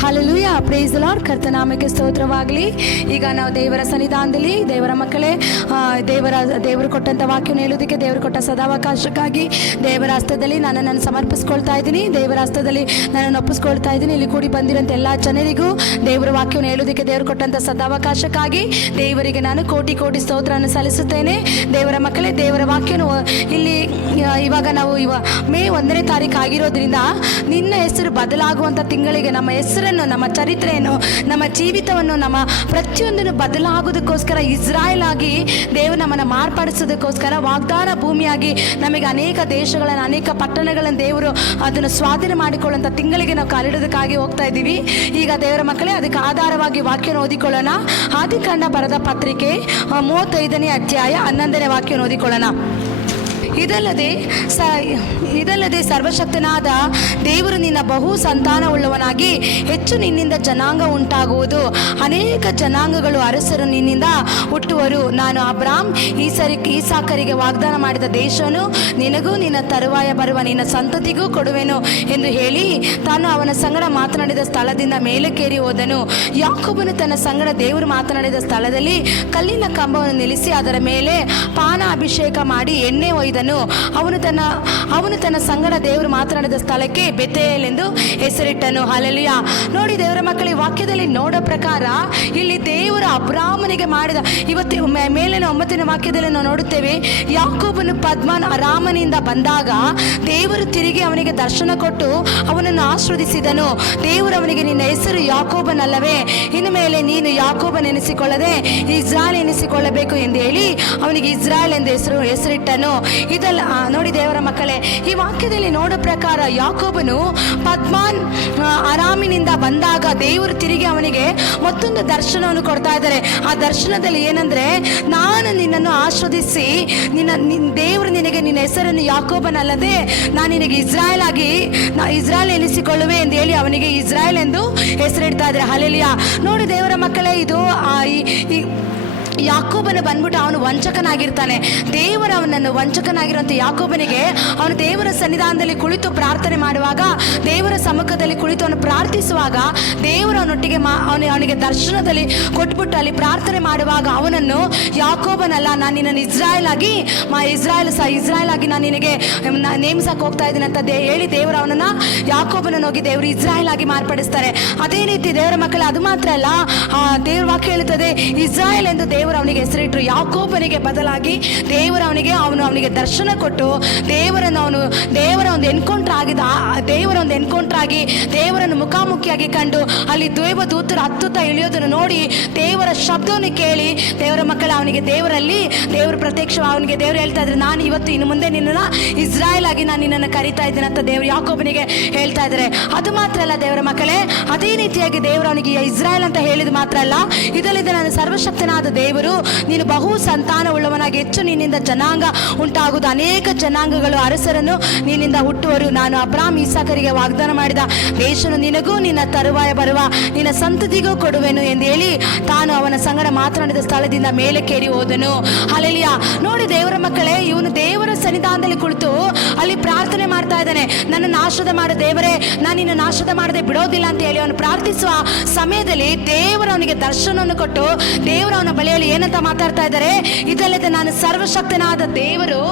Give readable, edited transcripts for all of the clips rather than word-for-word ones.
Hallelujah, praise the lord. ಕರ್ತನಾಮಕ್ಕೆ ಸ್ತೋತ್ರವಾಗಲಿ. ಈಗ ನಾವು ದೇವರ ಸನ್ನಿಧಾನದಲ್ಲಿ ದೇವರ ಮಕ್ಕಳೇ, ದೇವರು ಕೊಟ್ಟಂಥ ವಾಕ್ಯವನ್ನು ಹೇಳೋದಕ್ಕೆ ದೇವರು ಕೊಟ್ಟ ಸದಾವಕಾಶಕ್ಕಾಗಿ ದೇವರ ಹಸ್ತದಲ್ಲಿ ನನ್ನನ್ನು ಸಮರ್ಪಿಸ್ಕೊಳ್ತಾ ಇದ್ದೀನಿ. ದೇವರ ಹಸ್ತದಲ್ಲಿ ನನ್ನನ್ನು ಒಪ್ಪಿಸ್ಕೊಳ್ತಾ ಇದ್ದೀನಿ. ಇಲ್ಲಿ ಕೂಡಿ ಬಂದಿರೋಂಥ ಎಲ್ಲ ಜನರಿಗೂ ದೇವರ ವಾಕ್ಯವನ್ನು ಹೇಳೋದಕ್ಕೆ ದೇವರು ಕೊಟ್ಟಂಥ ಸದಾವಕಾಶಕ್ಕಾಗಿ ದೇವರಿಗೆ ನಾನು ಕೋಟಿ ಕೋಟಿ ಸ್ತೋತ್ರವನ್ನು ಸಲ್ಲಿಸುತ್ತೇನೆ. ದೇವರ ಮಕ್ಕಳೇ, ದೇವರ ವಾಕ್ಯನು ಇಲ್ಲಿ ಇವಾಗ ನಾವು ಮೇ 1ನೇ ತಾರೀಕು ಆಗಿರೋದ್ರಿಂದ ನಿನ್ನ ಹೆಸರು ಬದಲಾಗುವಂಥ ತಿಂಗಳಿಗೆ ನಮ್ಮ ಹೆಸರನ್ನು, ನಮ್ಮ ಚರಿತ್ರೆಯನ್ನು, ನಮ್ಮ ಜೀವಿತವನ್ನು, ನಮ್ಮ ಪ್ರತಿಯೊಂದನ್ನು ಬದಲಾಗೋದಕ್ಕೋಸ್ಕರ ಇಸ್ರಾಯೇಲ್ ಆಗಿ ದೇವರು ನಮ್ಮನ್ನು ಮಾರ್ಪಡಿಸೋದಕ್ಕೋಸ್ಕರ ವಾಗ್ದಾನ ಭೂಮಿಯಾಗಿ ನಮಗೆ ಅನೇಕ ದೇಶಗಳನ್ನು, ಅನೇಕ ಪಟ್ಟಣಗಳನ್ನು ದೇವರು ಅದನ್ನು ಸ್ವಾಧೀನ ಮಾಡಿಕೊಳ್ಳುವಂಥ ತಿಂಗಳಿಗೆ ನಾವು ಕಾಲಿಡೋದಕ್ಕಾಗಿ ಹೋಗ್ತಾ ಇದ್ದೀವಿ. ಈಗ ದೇವರ ಮಕ್ಕಳೇ, ಅದಕ್ಕೆ ಆಧಾರವಾಗಿ ವಾಕ್ಯವನ್ನು ಓದಿಕೊಳ್ಳೋಣ. ಆದಿಕಾಂಡ ಬರೆದ ಪತ್ರಿಕೆ 35ನೇ ಅಧ್ಯಾಯ 11ನೇ ವಾಕ್ಯವನ್ನು ಓದಿಕೊಳ್ಳೋಣ. ಇದಲ್ಲದೆ ಸರ್ವಶಕ್ತನಾದ ದೇವರು ನಿನ್ನ ಬಹು ಸಂತಾನವುಳ್ಳವನಾಗಿ ಹೆಚ್ಚು ನಿನ್ನಿಂದ ಜನಾಂಗ ಉಂಟಾಗುವುದು, ಅನೇಕ ಜನಾಂಗಗಳು ಅರಸರು ನಿನ್ನಿಂದ ಹುಟ್ಟುವರು. ನಾನು ಅಬ್ರಾಮ್ ಈಸಾಕರಿಗೆ ವಾಗ್ದಾನ ಮಾಡಿದ ದೇಶವನ್ನು ನಿನಗೂ ನಿನ್ನ ತರುವಾಯ ಬರುವ ನಿನ್ನ ಸಂತತಿಗೂ ಕೊಡುವೆನು ಎಂದು ಹೇಳಿ ತಾನು ಅವನ ಸಂಗಡ ಮಾತನಾಡಿದ ಸ್ಥಳದಿಂದ ಮೇಲಕ್ಕೇರಿ ಹೋದನು. ಯಾಕೋಬನು ತನ್ನ ಸಂಗಡ ದೇವರು ಮಾತನಾಡಿದ ಸ್ಥಳದಲ್ಲಿ ಕಲ್ಲಿನ ಕಂಬವನ್ನು ನಿಲ್ಲಿಸಿ ಅದರ ಮೇಲೆ ಪಾನ ಅಭಿಷೇಕ ಮಾಡಿ ಎಣ್ಣೆ ಒಯ್ದನು. ಅವನು ತನ್ನ ಸಂಗಡ ದೇವರು ಮಾತನಾಡಿದ ಸ್ಥಳಕ್ಕೆ ಬೆಥೇಲ್ ಎಂದು ಹೆಸರಿಟ್ಟನು. ಹಲ್ಲೆಲೂಯಾ. ನೋಡಿ ದೇವರ ಮಕ್ಕಳ, ವಾಕ್ಯದಲ್ಲಿ ನೋಡೋ ಪ್ರಕಾರ ಇಲ್ಲಿ ದೇವರ ಅಬ್ರಾಮನಿಗೆ ಮಾಡಿದ, ಇವತ್ತು ಮೇಲಿನ 9ನೇ ವಾಕ್ಯದಲ್ಲಿ ನಾವು ನೋಡುತ್ತೇವೆ, ಯಾಕೋಬನು ಪದ್ಮಾನ್ ಅರಾಮನಿಂದ ಬಂದಾಗ ದೇವರು ತಿರುಗಿ ಅವನಿಗೆ ದರ್ಶನ ಕೊಟ್ಟು ಅವನನ್ನು ಆಶೀರ್ವದಿಸಿದನು. ದೇವರು ಅವನಿಗೆ ನಿನ್ನ ಹೆಸರು ಯಾಕೋಬನಲ್ಲವೇ, ಇನ್ನು ಮೇಲೆ ನೀನು ಯಾಕೋಬನ್ ಎನಿಸಿಕೊಳ್ಳದೆ ಇಸ್ರಾಯೇಲ್ ಎನಿಸಿಕೊಳ್ಳಬೇಕು ಎಂದು ಹೇಳಿ ಅವನಿಗೆ ಇಸ್ರಾಯೇಲ್ ಎಂದು ಹೆಸರಿಟ್ಟನು. ಇದಲ್ಲ ನೋಡಿ ದೇವರ ಮಕ್ಕಳೇ, ಈ ವಾಕ್ಯದಲ್ಲಿ ನೋಡೋ ಪ್ರಕಾರ ಯಾಕೋಬನು ಪದ್ಮಾನ್ ಅರಾಮಿನಿಂದ ಬಂದಾಗ ದೇವರು ತಿರುಗಿ ಅವನಿಗೆ ಮತ್ತೊಂದು ದರ್ಶನವನ್ನು ಕೊಡ್ತಾ ಇದ್ದಾರೆ. ಆ ದರ್ಶನದಲ್ಲಿ ಏನಂದ್ರೆ, ನಾನು ನಿನ್ನನ್ನು ಆಶೀರ್ವದಿಸಿ ದೇವರು ನಿನಗೆ ನಿನ್ನ ಹೆಸರನ್ನು ಯಾಕೋಬನಲ್ಲದೆ ನಾನು ನಿನಗೆ ಇಸ್ರಾಯೇಲ್ ಎನಿಸಿಕೊಳ್ಳುವೆ ಎಂದು ಹೇಳಿ ಅವನಿಗೆ ಇಸ್ರಾಯೇಲ್ ಎಂದು ಹೆಸರಿಡ್ತಾ ಇದ್ದಾರೆ. ಹಲ್ಲೆಲೂಯಾ. ನೋಡಿ ದೇವರ ಮಕ್ಕಳೇ, ಇದು ಯಾಕೋಬನು ಬಂದ್ಬಿಟ್ಟು ಅವನು ವಂಚಕನಾಗಿರ್ತಾನೆ. ದೇವರ ಅವನನ್ನು ವಂಚಕನಾಗಿರುವಂಥ ಯಾಕೋಬನಿಗೆ ಅವನು ದೇವರ ಸನ್ನಿಧಾನದಲ್ಲಿ ಕುಳಿತು ಪ್ರಾರ್ಥನೆ ಮಾಡುವಾಗ, ದೇವರ ಸಮ್ಮುಖದಲ್ಲಿ ಕುಳಿತು ಅವನು ಪ್ರಾರ್ಥಿಸುವಾಗ ದೇವರು ಅವನೊಟ್ಟಿಗೆ ಅವನಿಗೆ ದರ್ಶನದಲ್ಲಿ ಕೊಟ್ಬಿಟ್ಟು ಅಲ್ಲಿ ಪ್ರಾರ್ಥನೆ ಮಾಡುವಾಗ ಅವನನ್ನು ಯಾಕೋಬನಲ್ಲ, ನಾನು ನಿನ್ನನ್ನು ಇಸ್ರಾಯೇಲ್ ಆಗಿ ನಾನು ನಿನಗೆ ನೇಮಿಸಕ್ಕೆ ಹೋಗ್ತಾ ಇದ್ದೀನಿ ಅಂತ ಹೇಳಿ ದೇವರು ಅವನನ್ನು ಯಾಕೋಬನನ್ನು ಹೋಗಿ ದೇವರು ಇಸ್ರಾಯೇಲ್ ಆಗಿ ಮಾರ್ಪಡಿಸ್ತಾರೆ. ಅದೇ ರೀತಿ ದೇವರ ಮಕ್ಕಳು, ಅದು ಮಾತ್ರ ಅಲ್ಲ, ದೇವರ ವಾಕ್ಯ ಹೇಳುತ್ತದೆ ಇಸ್ರಾಯೇಲ್ ಎಂದು ದೇವರು ಅವನಿಗೆ ಹೆಸರಿಟ್ಟರು. ಯಾಕೋಬನಿಗೆ ಬದಲಾಗಿ ದೇವರು ಅವನಿಗೆ ದರ್ಶನ ಕೊಟ್ಟು ದೇವರ ಒಂದು ಎನ್ಕೌಂಟರ್ ಆಗಿ ದೇವರನ್ನು ಮುಖಾಮುಖಿಯಾಗಿ ಕಂಡು ಅಲ್ಲಿ ದೇವದೂತರು ಹತ್ತುತ್ತಾ ಇಳಿಯೋದನ್ನು ನೋಡಿ ದೇವರ ಶಬ್ದವನ್ನು ಕೇಳಿ ದೇವರ ಮಕ್ಕಳ ಅವನಿಗೆ ದೇವರ ಪ್ರತ್ಯಕ್ಷ ಅವನಿಗೆ ದೇವರು ಹೇಳ್ತಾ ಇದ್ದಾರೆ, ನಾನು ಇವತ್ತು ಇನ್ನು ಮುಂದೆ ನಿನ್ನನ್ನು ಇಸ್ರಾಯೇಲ್ ಆಗಿ ನಾನು ನಿನ್ನನ್ನು ಕರೀತಾ ಇದ್ದೀನಿ ಅಂತ ದೇವರು ಯಾಕೋಬನಿಗೆ ಹೇಳ್ತಾ ಇದ್ದಾರೆ. ಅದು ಮಾತ್ರ ಅಲ್ಲ ದೇವರ ಮಕ್ಕಳೇ, ಅದೇ ರೀತಿಯಾಗಿ ದೇವರು ಅವನಿಗೆ ಇಸ್ರಾಯೇಲ್ ಅಂತ ಹೇಳಿದ ಮಾತ್ರ ಅಲ್ಲ, ಇದರಿಂದ ನಾನು ಸರ್ವಶಕ್ತನಾದ ದೇವರು, ನೀನು ಬಹು ಸಂತಾನವುಳ್ಳವನಾಗಿ ಹೆಚ್ಚು ನಿನ್ನಿಂದ ಜನಾಂಗ ಉಂಟಾಗುವುದು, ಅನೇಕ ಜನಾಂಗಗಳು ಅರಸರನ್ನು ನಿನ್ನಿಂದ ಹುಟ್ಟುವರು. ನಾನು ಅಬ್ರಾಮ್ ಈಸಾಕರಿಗೆ ವಾಗ್ದಾನ ಮಾಡಿದ ದೇಶವನ್ನು ನಿನಗೂ ನಿನ್ನ ತರುವಾಯ ಬರುವ ನಿನ್ನ ಸಂತತಿಗೂ ಕೊಡುವೆನು ಎಂದು ಹೇಳಿ ತಾನು ಅವನ ಸಂಗಡ ಮಾತನಾಡಿದ ಸ್ಥಳದಿಂದ ಮೇಲಕ್ಕೇರಿ ಹೋದನು. ಹಲ್ಲೆಲೂಯಾ. ನೋಡಿ ದೇವರ ಮಕ್ಕಳೇ, ಇವನು ದೇವರ ಸನ್ನಿಧಾನದಲ್ಲಿ ಕುಳಿತು ಅಲ್ಲಿ ಪ್ರಾರ್ಥನೆ ಮಾಡ್ತಾ ಇದ್ದಾನೆ. ನನ್ನ ನಾಶದ ಮಾಡ ದೇವರೇ, ನಾನು ನಿನ್ನ ನಾಶದ ಮಾಡದೆ ಬಿಡೋದಿಲ್ಲ ಅಂತ ಹೇಳಿ ಅವನು ಪ್ರಾರ್ಥಿಸುವ ಸಮಯದಲ್ಲಿ ದೇವರು ಅವನಿಗೆ ದರ್ಶನವನ್ನು ಕೊಟ್ಟು ದೇವರು ಅವನ ಬಳಿಯಲ್ಲಿ ಏನಂತ ಮಾತಾಡ್ತಾ ಇದ್ದಾರೆ, ಇದಲ್ಲದೆ ನಾನು ಸರ್ವಶಕ್ತನಾದ ದೇವರು,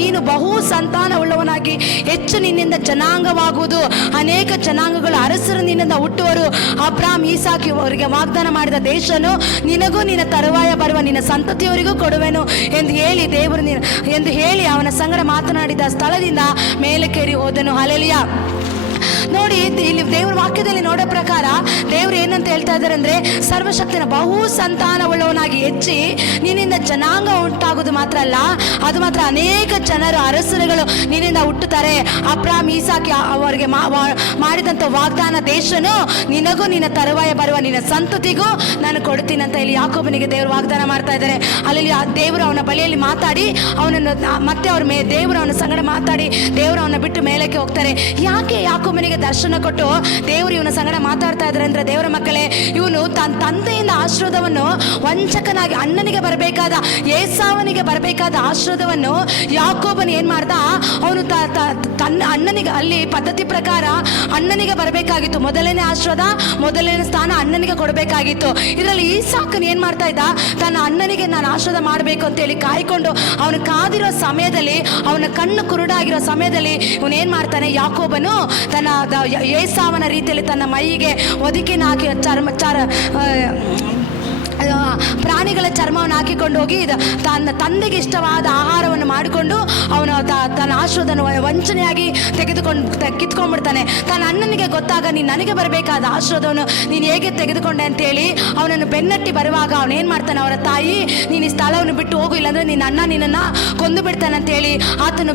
ನೀನು ಬಹು ಸಂತಾನ ಉಳ್ಳವನಾಗಿ ಹೆಚ್ಚು ನಿನ್ನಿಂದ ಜನಾಂಗವಾಗುವುದು, ಅನೇಕ ಜನಾಂಗಗಳು ಅರಸರು ನಿನ್ನಿಂದ ಹುಟ್ಟುವರು. ಅಬ್ರಾಮ್ ಈಸಾಕಿ ಅವರಿಗೆ ವಾಗ್ದಾನ ಮಾಡಿದ ದೇಶನು ನಿನಗೂ ನಿನ್ನ ತರುವಾಯ ಬರುವ ನಿನ್ನ ಸಂತತಿಯವರಿಗೂ ಕೊಡುವೆನು ಎಂದು ಹೇಳಿ ಅವನ ಸಂಗಡ ಮಾತನಾಡಿದ ಸ್ಥಳದಿಂದ ಮೇಲಕ್ಕೇರಿ ಹೋದನು. ಹಲ್ಲೆಲೂಯಾ. ನೋಡಿ ಇಲ್ಲಿ ದೇವರ ವಾಕ್ಯದಲ್ಲಿ ನೋಡೋ ಪ್ರಕಾರ ದೇವರು ಏನಂತ ಹೇಳ್ತಾ ಇದ್ದಾರೆ ಅಂದ್ರೆ, ಸರ್ವಶಕ್ತನ ಬಹು ಸಂತಾನವುಳ್ಳವನಾಗಿ ಹೆಚ್ಚಿ ನಿನ್ನಿಂದ ಜನಾಂಗ ಉಂಟಾಗುವುದು ಮಾತ್ರ ಅಲ್ಲ, ಅದು ಮಾತ್ರ ಅನೇಕ ಜನರು ಅರಸರುಗಳು ನಿನ್ನಿಂದ ಹುಟ್ಟುತ್ತಾರೆ. ಅಬ್ರಾಮ್ ಈಸಾಕಿ ಅವರಿಗೆ ಮಾಡಿದಂಥ ವಾಗ್ದಾನ ದೇಶನು ನಿನಗೂ ನಿನ್ನ ತರುವಾಯ ಬರುವ ನಿನ್ನ ಸಂತತಿಗೂ ನಾನು ಕೊಡ್ತೀನಿ ಅಂತ ಇಲ್ಲಿ ಯಾಕೋಬನಿಗೆ ದೇವರು ವಾಗ್ದಾನ ಮಾಡ್ತಾ ಇದ್ದಾರೆ. ಅಲ್ಲಿ ದೇವರು ಅವನ ಬಳಿಯಲ್ಲಿ ಮಾತಾಡಿ ಅವನನ್ನು ಮತ್ತೆ ದೇವರು ಅವನ ಸಂಗಡ ಮಾತಾಡಿ ದೇವರು ಅವನ ಬಿಟ್ಟು ಮೇಲಕ್ಕೆ ಹೋಗ್ತಾರೆ. ಯಾಕೆ ಯಾಕೋಬನಿಗೆ ಇವನಿಗೆ ದರ್ಶನ ಕೊಟ್ಟು ದೇವರು ಇವನ ಸಂಗಡ ಮಾತಾಡ್ತಾ ಇದ್ದಾರೆ ಅಂದ್ರೆ ದೇವರ ಮಕ್ಕಳೇ, ಇವನು ತನ್ನ ತಂದೆಯಿಂದ ಆಶೀರ್ವಾದವನ್ನು ವಂಚಕನಾಗಿ ಅಣ್ಣನಿಗೆ ಬರಬೇಕಾದ ಏಸಾವನಿಗೆ ಬರಬೇಕಾದ ಆಶೀರ್ವಾದವನ್ನು ಯಾಕೋಬನು ಏನ್ ಮಾಡ್ದ, ಅವನು ತನ್ನ ಅಣ್ಣನಿಗೆ, ಅಲ್ಲಿ ಪದ್ಧತಿ ಪ್ರಕಾರ ಅಣ್ಣನಿಗೆ ಬರಬೇಕಾಗಿತ್ತು ಮೊದಲನೇ ಆಶೀರ್ವಾದ, ಮೊದಲನೇ ಸ್ಥಾನ ಅಣ್ಣನಿಗೆ ಕೊಡಬೇಕಾಗಿತ್ತು. ಇದರಲ್ಲಿ ಈಸಾಕನ್ ಏನ್ ಮಾಡ್ತಾ ಇದ್ದ, ತನ್ನ ಅಣ್ಣನಿಗೆ ನಾನು ಆಶೀರ್ವಾದ ಮಾಡಬೇಕು ಅಂತೇಳಿ ಕಾಯ್ಕೊಂಡು ಅವನು ಕಾದಿರೋ ಸಮಯದಲ್ಲಿ, ಅವನ ಕಣ್ಣು ಕುರುಡಾಗಿರೋ ಸಮಯದಲ್ಲಿ ಇವನೇನ್ ಮಾಡ್ತಾನೆ, ಯಾಕೋಬನು ತನ್ನ ಏಸಾವನ ರೀತಿಯಲ್ಲಿ ತನ್ನ ಮೈಗೆ ಹೊದಿಕೆನ ಹಾಕಿ ಪ್ರಾಣಿಗಳ ಚರ್ಮವನ್ನು ಹಾಕಿಕೊಂಡು ಹೋಗಿ ತನ್ನ ತಂದೆಗೆ ಇಷ್ಟವಾದ ಆಹಾರವನ್ನು ಮಾಡಿಕೊಂಡು ಅವನು ತನ್ನ ಆಶೀರ್ವಾದವನ್ನು ವಂಚನೆಯಾಗಿ ಕಿತ್ಕೊಂಡ್ಬಿಡ್ತಾನೆ. ತನ್ನ ಅಣ್ಣನಿಗೆ ಗೊತ್ತಾಗ, ನೀನು ನನಗೆ ಬರಬೇಕಾದ ಆಶೀರ್ವಾದವನ್ನು ನೀನು ಹೇಗೆ ತೆಗೆದುಕೊಂಡೆ ಅಂತೇಳಿ ಅವನನ್ನು ಬೆನ್ನಟ್ಟಿ ಬರುವಾಗ ಅವನೇನು ಮಾಡ್ತಾನೆ, ಅವರ ತಾಯಿ ನೀನು ಈ ಸ್ಥಳವನ್ನು ಬಿಟ್ಟು ಹೋಗು, ಇಲ್ಲಾಂದ್ರೆ ನಿನ್ನ ಅಣ್ಣ ನಿನ್ನನ್ನು ಕೊಂದು ಬಿಡ್ತಾನೆ ಅಂತೇಳಿ ಆತನು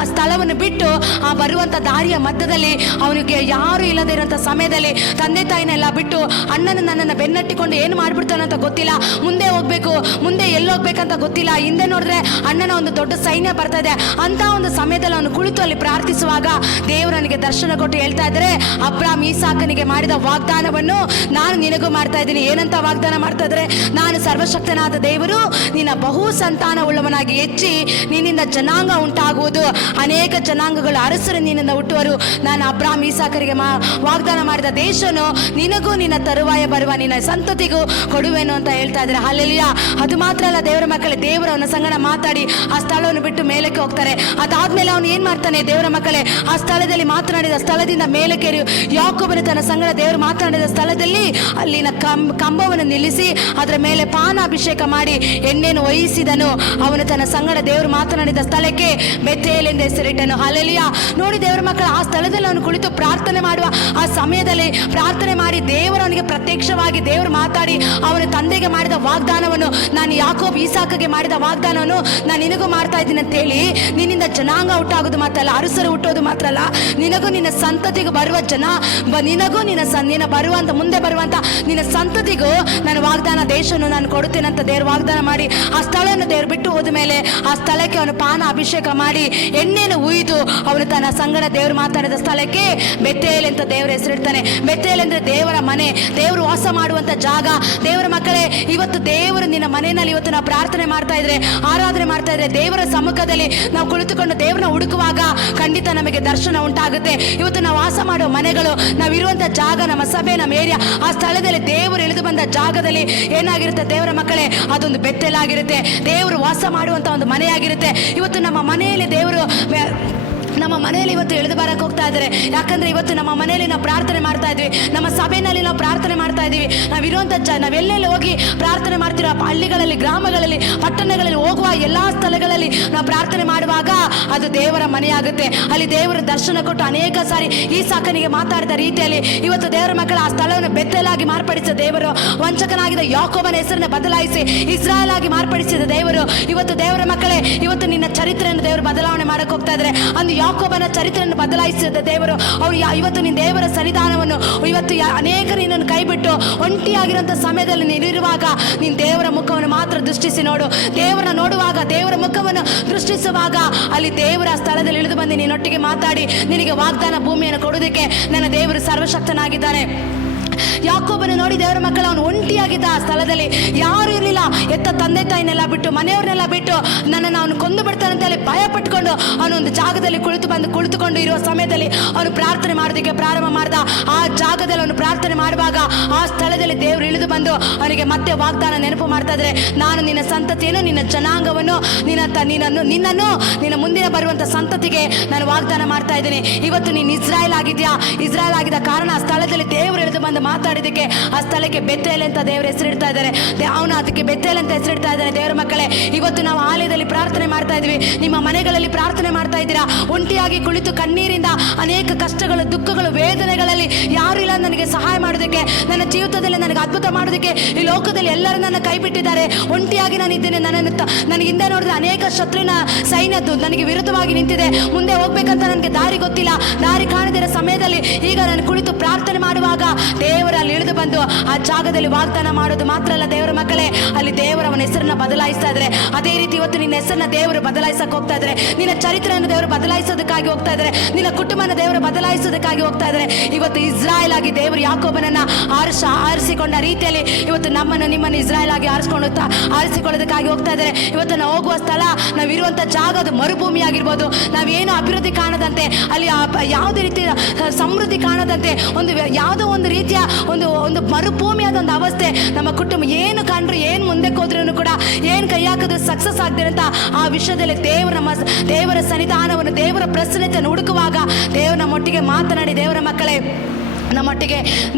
ಆ ಸ್ಥಳವನ್ನು ಬಿಟ್ಟು ಆ ಬರುವಂಥ ದಾರಿಯ ಮಧ್ಯದಲ್ಲಿ ಅವನಿಗೆ ಯಾರು ಇಲ್ಲದೇ ಇರೋಂಥ ಸಮಯದಲ್ಲಿ ತಂದೆ ತಾಯಿನೆಲ್ಲ ಬಿಟ್ಟು ಅಣ್ಣನ ನನ್ನನ್ನು ಬೆನ್ನಟ್ಟಿಕೊಂಡು ಏನು ಮಾಡಿಬಿಡ್ತಾನೆ ಅಂತ ಗೊತ್ತಿಲ್ಲ, ಮುಂದೆ ಹೋಗ್ಬೇಕು, ಮುಂದೆ ಎಲ್ಲಿ ಹೋಗ್ಬೇಕಂತ ಗೊತ್ತಿಲ್ಲ, ಹಿಂದೆ ನೋಡಿದ್ರೆ ಅಣ್ಣನ ಒಂದು ದೊಡ್ಡ ಸೈನ್ಯ ಬರ್ತಾ ಇದೆ ಅಂತ ಒಂದು ಸಮಯದಲ್ಲಿ ಅವನು ಕುಳಿತು ಅಲ್ಲಿ ಪ್ರಾರ್ಥಿಸುವಾಗ ದೇವರನಿಗೆ ದರ್ಶನ ಕೊಟ್ಟು ಹೇಳ್ತಾ ಇದ್ದಾರೆ, ಅಬ್ರಾಮ್ ಈಸಾಕನಿಗೆ ಮಾಡಿದ ವಾಗ್ದಾನವನ್ನು ನಾನು ನಿನಗೂ ಮಾಡ್ತಾ ಇದ್ದೀನಿ. ಏನಂತ ವಾಗ್ದಾನ ಮಾಡ್ತಾ ಇದ್ದಾರೆ, ನಾನು ಸರ್ವಶಕ್ತನಾದ ದೇವರು, ನಿನ್ನ ಬಹು ಸಂತಾನ ಉಳ್ಳವನಾಗಿ ಹೆಚ್ಚಿ ನಿನ್ನಿಂದ ಜನಾಂಗ ಉಂಟಾಗುವುದು, ಅನೇಕ ಜನಾಂಗಗಳು ಅರಸರು ನಿನ್ನಿಂದ ಹುಟ್ಟುವರು, ನಾನು ಅಬ್ರಾಮ್ ಈಸಾಕರಿಗೆ ವಾಗ್ದಾನ ಮಾಡಿದ ದೇಶನು ನಿನಗೂ ನಿನ್ನ ತರುವಾಯ ಬರುವ ನಿನ್ನ ಸಂತತಿಗೂ ಕೊಡುವೆನು ಅಂತ ಹೇಳ್ತಾ ಇದ್ದಾರೆ. ಹಲ್ಲೆಲೂಯಾ. ಅದು ಮಾತ್ರ ಅಲ್ಲ ದೇವರ ಮಕ್ಕಳೇ, ದೇವರವನ ಸಂಗಡ ಮಾತಾಡಿ ಆ ಸ್ಥಳವನ್ನು ಬಿಟ್ಟು ಮೇಲಕ್ಕೆ ಹೋಗ್ತಾರೆ. ಅದಾದ್ಮೇಲೆ ಅವನು ಏನ್ ಮಾಡ್ತಾನೆ, ದೇವರ ಮಕ್ಕಳೇ, ಆ ಸ್ಥಳದಲ್ಲಿ ಮಾತನಾಡಿದ ಸ್ಥಳದಿಂದ ಮೇಲಕ್ಕೆ ಯಾಕೋಬನು ತನ್ನ ಸಂಗಡ ದೇವರು ಮಾತನಾಡಿದ ಸ್ಥಳದಲ್ಲಿ ಅಲ್ಲಿನ ಕಂಬವನ್ನು ನಿಲ್ಲಿಸಿ ಅದರ ಮೇಲೆ ಪಾನಾಭಿಷೇಕ ಮಾಡಿ ಎಣ್ಣೆಯನ್ನು ವಹಿಸಿದನು. ಅವನು ತನ್ನ ಸಂಗಡ ದೇವರು ಮಾತನಾಡಿದ ಸ್ಥಳಕ್ಕೆ ಬೆಥೇಲ್ ಎಂದು ಹೆಸರಿಟ್ಟನು. ಹಲ್ಲೆಲೂಯಾ. ನೋಡಿ ದೇವರ ಮಕ್ಕಳ, ಆ ಸ್ಥಳದಲ್ಲಿ ಅವನು ಕುಳಿತು ಪ್ರಾರ್ಥನೆ ಮಾಡುವ ಆ ಸಮಯದಲ್ಲಿ ಪ್ರಾರ್ಥನೆ ಮಾಡಿ ದೇವರವನಿಗೆ ಪ್ರತ್ಯಕ್ಷವಾಗಿ ದೇವರು ಮಾತಾಡಿ ಅವನ ತಂದೆಗೆ ಮಾಡಿದ ವಾಗ್ದಾನವನ್ನು, ನಾನು ಯಾಕೋಬ್ ಈಸಾಕಗೆ ಮಾಡಿದ ವಾಗ್ದಾನವನ್ನು ನಾನು ನಿನಗೂ ಮಾಡ್ತಾ ಇದ್ದೀನಿ ಅಂತೇಳಿ, ನಿನ್ನಿಂದ ಜನಾಂಗ ಹುಟ್ಟಾಗೋದು ಮಾತ್ರ ಅಲ್ಲ, ಅರಸರು ಹುಟ್ಟೋದು ಮಾತ್ರ ಅಲ್ಲ, ನಿನಗೂ ನಿನ್ನ ಸಂತತಿಗೂ ಬರುವ ನಿನಗೂ ನಿನ್ನ ಬರುವಂತ ಮುಂದೆ ಬರುವಂತ ನಿನ್ನ ಸಂತತಿಗೂ ನಾನು ವಾಗ್ದಾನ ದೇಶವನ್ನು ನಾನು ಕೊಡುತ್ತೇನೆ ಅಂತ ದೇವರು ವಾಗ್ದಾನ ಮಾಡಿ ಆ ಸ್ಥಳವನ್ನು ದೇವರು ಬಿಟ್ಟು ಹೋದ ಮೇಲೆ ಆ ಸ್ಥಳಕ್ಕೆ ಅವನು ಪಾನ ಅಭಿಷೇಕ ಮಾಡಿ ಎಣ್ಣೆಯನ್ನು ಉಯ್ದು ಅವನು ತನ್ನ ಸಂಗಡ ದೇವರು ಮಾತಾಡಿದ ಸ್ಥಳಕ್ಕೆ ಬೆಥೇಲ್ ಅಂತ ದೇವರ ಹೆಸರಿಡ್ತಾನೆ. ಬೆಥೇಲ್ ಅಂದ್ರೆ ದೇವರ ಮನೆ, ದೇವರು ವಾಸ ಮಾಡುವಂತ ಜಾಗ. ದೇವರ ಮಕ್ಕಳೇ, ಇವತ್ತು ದೇವರು ನಿನ್ನ ಮನೆಯಲ್ಲಿ ಇವತ್ತು ನಾವು ಪ್ರಾರ್ಥನೆ ಮಾಡ್ತಾ ಇದ್ರೆ, ಆರಾಧನೆ ಮಾಡ್ತಾ ಇದ್ರೆ, ದೇವರ ಸಮ್ಮುಖದಲ್ಲಿ ನಾವು ಕುಳಿತುಕೊಂಡು ದೇವರನ್ನ ಹುಡುಕುವಾಗ ಖಂಡಿತ ನಮಗೆ ದರ್ಶನ ಉಂಟಾಗುತ್ತೆ. ಇವತ್ತು ನಾವು ವಾಸ ಮಾಡುವ ಮನೆಗಳು, ನಾವಿರುವಂತ ಜಾಗ, ನಮ್ಮ ಸಭೆ, ನಮ್ಮ ಏರಿಯಾ, ಆ ಸ್ಥಳದಲ್ಲಿ ದೇವರು ಇಳಿದು ಬಂದ ಜಾಗದಲ್ಲಿ ಏನಾಗಿರುತ್ತೆ ದೇವರ ಮಕ್ಕಳೇ, ಅದೊಂದು ಬೆತ್ತಲಾಗಿರುತ್ತೆ, ದೇವರು ವಾಸ ಮಾಡುವಂತ ಒಂದು ಮನೆಯಾಗಿರುತ್ತೆ. ಇವತ್ತು ನಮ್ಮ ಮನೆಯಲ್ಲಿ ದೇವರು ನಮ್ಮ ಮನೆಯಲ್ಲಿ ಇವತ್ತು ಎಳೆದು ಬರಕ್ಕೆ ಹೋಗ್ತಾ ಇದ್ದಾರೆ. ಯಾಕಂದ್ರೆ ಇವತ್ತು ನಮ್ಮ ಮನೆಯಲ್ಲಿ ನಾವು ಪ್ರಾರ್ಥನೆ ಮಾಡ್ತಾ ಇದ್ವಿ, ನಮ್ಮ ಸಭೆಯಲ್ಲಿ ನಾವು ಪ್ರಾರ್ಥನೆ ಮಾಡ್ತಾ ಇದೀವಿ, ನಾವಿರುವಂಥ ನಾವೆಲ್ಲೆಲ್ಲಿ ಹೋಗಿ ಪ್ರಾರ್ಥನೆ ಮಾಡ್ತಿರೋ ಹಳ್ಳಿಗಳಲ್ಲಿ, ಗ್ರಾಮಗಳಲ್ಲಿ, ಪಟ್ಟಣಗಳಲ್ಲಿ, ಹೋಗುವ ಎಲ್ಲಾ ಸ್ಥಳಗಳಲ್ಲಿ ನಾವು ಪ್ರಾರ್ಥನೆ ಮಾಡುವಾಗ ಅದು ದೇವರ ಮನೆಯಾಗುತ್ತೆ. ಅಲ್ಲಿ ದೇವರ ದರ್ಶನ ಕೊಟ್ಟು ಅನೇಕ ಸಾರಿ ಈಸಾಕನಿಗೆ ಮಾತಾಡಿದ ರೀತಿಯಲ್ಲಿ ಇವತ್ತು ದೇವರ ಮಕ್ಕಳ ಆ ಸ್ಥಳವನ್ನು ಬೆತ್ತಲಾಗಿ ಮಾರ್ಪಡಿಸಿದ ದೇವರು, ವಂಚಕನಾಗಿದ್ದ ಯಾಕೋಬನ ಹೆಸರನ್ನು ಬದಲಾಯಿಸಿ ಇಸ್ರಾಯೇಲ್ ಆಗಿ ಮಾರ್ಪಡಿಸಿದ ದೇವರು, ಇವತ್ತು ದೇವರ ಮಕ್ಕಳೇ, ಇವತ್ತು ನಿನ್ನ ಚರಿತ್ರೆಯನ್ನು ದೇವರು ಬದಲಾವಣೆ ಮಾಡಕ್ಕೆ ಹೋಗ್ತಾ ಇದ್ದಾರೆ. ಅಂದು ಯಾಕೋಬನ ಚರಿತ್ರೆಯನ್ನು ಬದಲಾಯಿಸಿದ ದೇವರು, ಅವರು ಇವತ್ತು ನಿನ್ನ ದೇವರ ಸನ್ನಿಧಾನವನ್ನು, ಇವತ್ತು ಅನೇಕರು ನಿನ್ನನ್ನು ಕೈಬಿಟ್ಟು ಒಂಟಿಯಾಗಿರುವಂಥ ಸಮಯದಲ್ಲಿ ನೀನಿರುವಾಗ ನೀನು ದೇವರ ಮುಖವನ್ನು ಮಾತ್ರ ದೃಷ್ಟಿಸಿ ನೋಡು. ದೇವರನ್ನ ನೋಡುವಾಗ, ದೇವರ ಮುಖವನ್ನು ದೃಷ್ಟಿಸುವಾಗ ಅಲ್ಲಿ ದೇವರ ಸ್ಥಳದಲ್ಲಿ ಇಳಿದು ಬಂದು ನಿನ್ನೊಟ್ಟಿಗೆ ಮಾತಾಡಿ ನಿನಗೆ ವಾಗ್ದಾನ ಭೂಮಿಯನ್ನು ಕೊಡುವುದಕ್ಕೆ ನನ್ನ ದೇವರು ಸರ್ವಶಕ್ತನಾಗಿದ್ದಾನೆ. ಯಾಕೋಬನ ನೋಡಿ ದೇವರ ಮಕ್ಕಳು, ಅವನು ಒಂಟಿಯಾಗಿದ್ದ ಆ ಸ್ಥಳದಲ್ಲಿ, ಯಾರು ಇರಲಿಲ್ಲ. ಎತ್ತ ತಂದೆ ತಾಯಿನೆಲ್ಲ ಬಿಟ್ಟು, ಮನೆಯವ್ರನ್ನೆಲ್ಲ ಬಿಟ್ಟು ನನ್ನನ್ನು ಅವನು ಕೊಂದು ಬಿಡ್ತಾನೆ ಅಂತೇಳಿ ಭಯ ಪಟ್ಕೊಂಡು ಅವನೊಂದು ಜಾಗದಲ್ಲಿ ಕುಳಿತುಕೊಂಡು ಇರುವ ಸಮಯದಲ್ಲಿ ಅವನು ಪ್ರಾರ್ಥನೆ ಮಾಡೋದಕ್ಕೆ ಪ್ರಾರಂಭ ಮಾಡ್ದ. ಆ ಜಾಗದಲ್ಲಿ ಅವನು ಪ್ರಾರ್ಥನೆ ಮಾಡುವಾಗ ಆ ಸ್ಥಳದಲ್ಲಿ ದೇವರು ಇಳಿದು ಬಂದು ಅವನಿಗೆ ಮತ್ತೆ ವಾಗ್ದಾನ ನೆನಪು ಮಾಡ್ತಾ ಇದ್ರೆ, ನಾನು ನಿನ್ನ ಸಂತತಿಯನ್ನು, ನಿನ್ನ ಜನಾಂಗವನ್ನು, ನಿನ್ನನ್ನು ನಿನ್ನ ಮುಂದಿನ ಬರುವಂತ ಸಂತತಿಗೆ ನಾನು ವಾಗ್ದಾನ ಮಾಡ್ತಾ ಇದ್ದೀನಿ. ಇವತ್ತು ನೀನು ಇಸ್ರಾಯೇಲ್ ಆಗಿದ್ಯಾ, ಇಸ್ರಾಯೇಲ್ ಆಗಿದ್ದ ಕಾರಣ ಆ ಸ್ಥಳದಲ್ಲಿ ದೇವರು ಇಳಿದು ಬಂದು ಮಾತಾಡಿದಕ್ಕೆ ಆ ಸ್ಥಳಕ್ಕೆ ಬೆಥೇಲ್ ಅಂತ ದೇವರು ಹೆಸರಿಡ್ತಾ ಇದ್ದಾರೆ. ಅವನು ಅದಕ್ಕೆ ಬೆಥೇಲ್ ಅಂತ ಹೆಸರಿಡ್ತಾ ಇದ್ದಾನೆ. ದೇವರ ಮಕ್ಕಳೇ, ಇವತ್ತು ನಾವು ಆಲಯದಲ್ಲಿ ಪ್ರಾರ್ಥನೆ ಮಾಡ್ತಾ ಇದ್ವಿ, ನಿಮ್ಮ ಮನೆಗಳಲ್ಲಿ ಪ್ರಾರ್ಥನೆ ಮಾಡ್ತಾ ಇದ್ದೀರಾ, ಒಂಟಿಯಾಗಿ ಕುಳಿತು ಕಣ್ಣೀರಿಂದ ಅನೇಕ ಕಷ್ಟಗಳು, ದುಃಖಗಳು, ವೇದನೆಗಳಲ್ಲಿ ಯಾರು ಇಲ್ಲ ನನಗೆ ಸಹಾಯ ಮಾಡೋದಕ್ಕೆ, ನನ್ನ ಜೀವಿತದಲ್ಲಿ ನನಗೆ ಅದ್ಭುತ ಮಾಡೋದಕ್ಕೆ, ಈ ಲೋಕದಲ್ಲಿ ಎಲ್ಲರೂ ನನ್ನ ಕೈ ಬಿಟ್ಟಿದ್ದಾರೆ, ಒಂಟಿಯಾಗಿ ನಾನು ಇದ್ದೇನೆ, ನನಗೆ ಹಿಂದೆ ನೋಡಿದ್ರೆ ಅನೇಕ ಶತ್ರುವಿನ ಸೈನ್ಯದ್ದು ನನಗೆ ವಿರುದ್ಧವಾಗಿ ನಿಂತಿದೆ, ಮುಂದೆ ಹೋಗ್ಬೇಕಂತ ನನಗೆ ದಾರಿ ಗೊತ್ತಿಲ್ಲ, ದಾರಿ ಕಾಣದಿರೋ ಸಮಯದಲ್ಲಿ ಈಗ ನಾನು ಕುಳಿತು ಪ್ರಾರ್ಥನೆ ಮಾಡುವಾಗ ದೇವರಲ್ಲಿ ಇಳಿದು ಬಂದು ಆ ಜಾಗದಲ್ಲಿ ವಾಗ್ದಾನ ಮಾಡೋದು ಮಾತ್ರ ಅಲ್ಲ ದೇವರ ಮಕ್ಕಳೇ, ಅಲ್ಲಿ ದೇವರ ಅವನ ಹೆಸರನ್ನ ಬದಲಾಯಿಸ್ತಾ ಇದ್ದಾರೆ. ಅದೇ ರೀತಿ ಇವತ್ತು ನಿನ್ನ ಹೆಸರನ್ನ ದೇವರು ಬದಲಾಯಿಸಕ್ಕೆ ಹೋಗ್ತಾ ಇದ್ದಾರೆ. ನಿನ್ನ ಚರಿತ್ರೆಯನ್ನು ದೇವರು ಬದಲಾಯಿಸೋದಕ್ಕಾಗಿ ಹೋಗ್ತಾ ಇದ್ದಾರೆ. ನಿನ್ನ ಕುಟುಂಬನ ದೇವರು ಬದಲಾಯಿಸೋದಕ್ಕಾಗಿ ಹೋಗ್ತಾ ಇದ್ದಾರೆ. ಇವತ್ತು ಇಸ್ರಾಯೇಲ್ ಆಗಿ ದೇವರು ಯಾಕೋಬನನ್ನ ಆರಿಸಿಕೊಂಡ ರೀತಿಯಲ್ಲಿ ಇವತ್ತು ನಮ್ಮನ್ನು ನಿಮ್ಮನ್ನು ಇಸ್ರಾಯೇಲ್ ಆಗಿ ಆರಿಸಿಕೊಳ್ಳೋದಕ್ಕಾಗಿ ಹೋಗ್ತಾ ಇದ್ದಾರೆ. ಇವತ್ತು ನಾವು ಹೋಗುವ ಸ್ಥಳ, ನಾವಿರುವಂಥ ಜಾಗ ಅದು ಮರುಭೂಮಿ ಆಗಿರ್ಬೋದು. ನಾವೇನು ಅಭಿವೃದ್ಧಿ ಕಾಣದಂತೆ, ಅಲ್ಲಿ ಯಾವುದೇ ರೀತಿಯ ಸಮೃದ್ಧಿ ಕಾಣದಂತೆ, ಯಾವುದೋ ಒಂದು ರೀತಿಯ ಒಂದು ಮರುಭೂಮಿಯಾದ ಒಂದು ಅವಸ್ಥೆ ನಮ್ಮ ಕುಟುಂಬ ಏನು ಕಂಡ್ರು, ಏನು ಮುಂದಕ್ಕೆ ಹೋದ್ರೂ ಕೂಡ, ಏನು ಕೈ ಹಾಕಿದ್ರು ಸಕ್ಸಸ್ ಆಗದಿರಂತ ಆ ವಿಷಯದಲ್ಲಿ ದೇವರ ಸನ್ನಿಧಾನವನ್ನು, ದೇವರ ಪ್ರಸನ್ನತೆಯನ್ನು ಹುಡುಕುವಾಗ ದೇವರ ನಮ್ಮೊಟ್ಟಿಗೆ ಮಾತನಾಡಿ ದೇವರ ಮಕ್ಕಳೇ,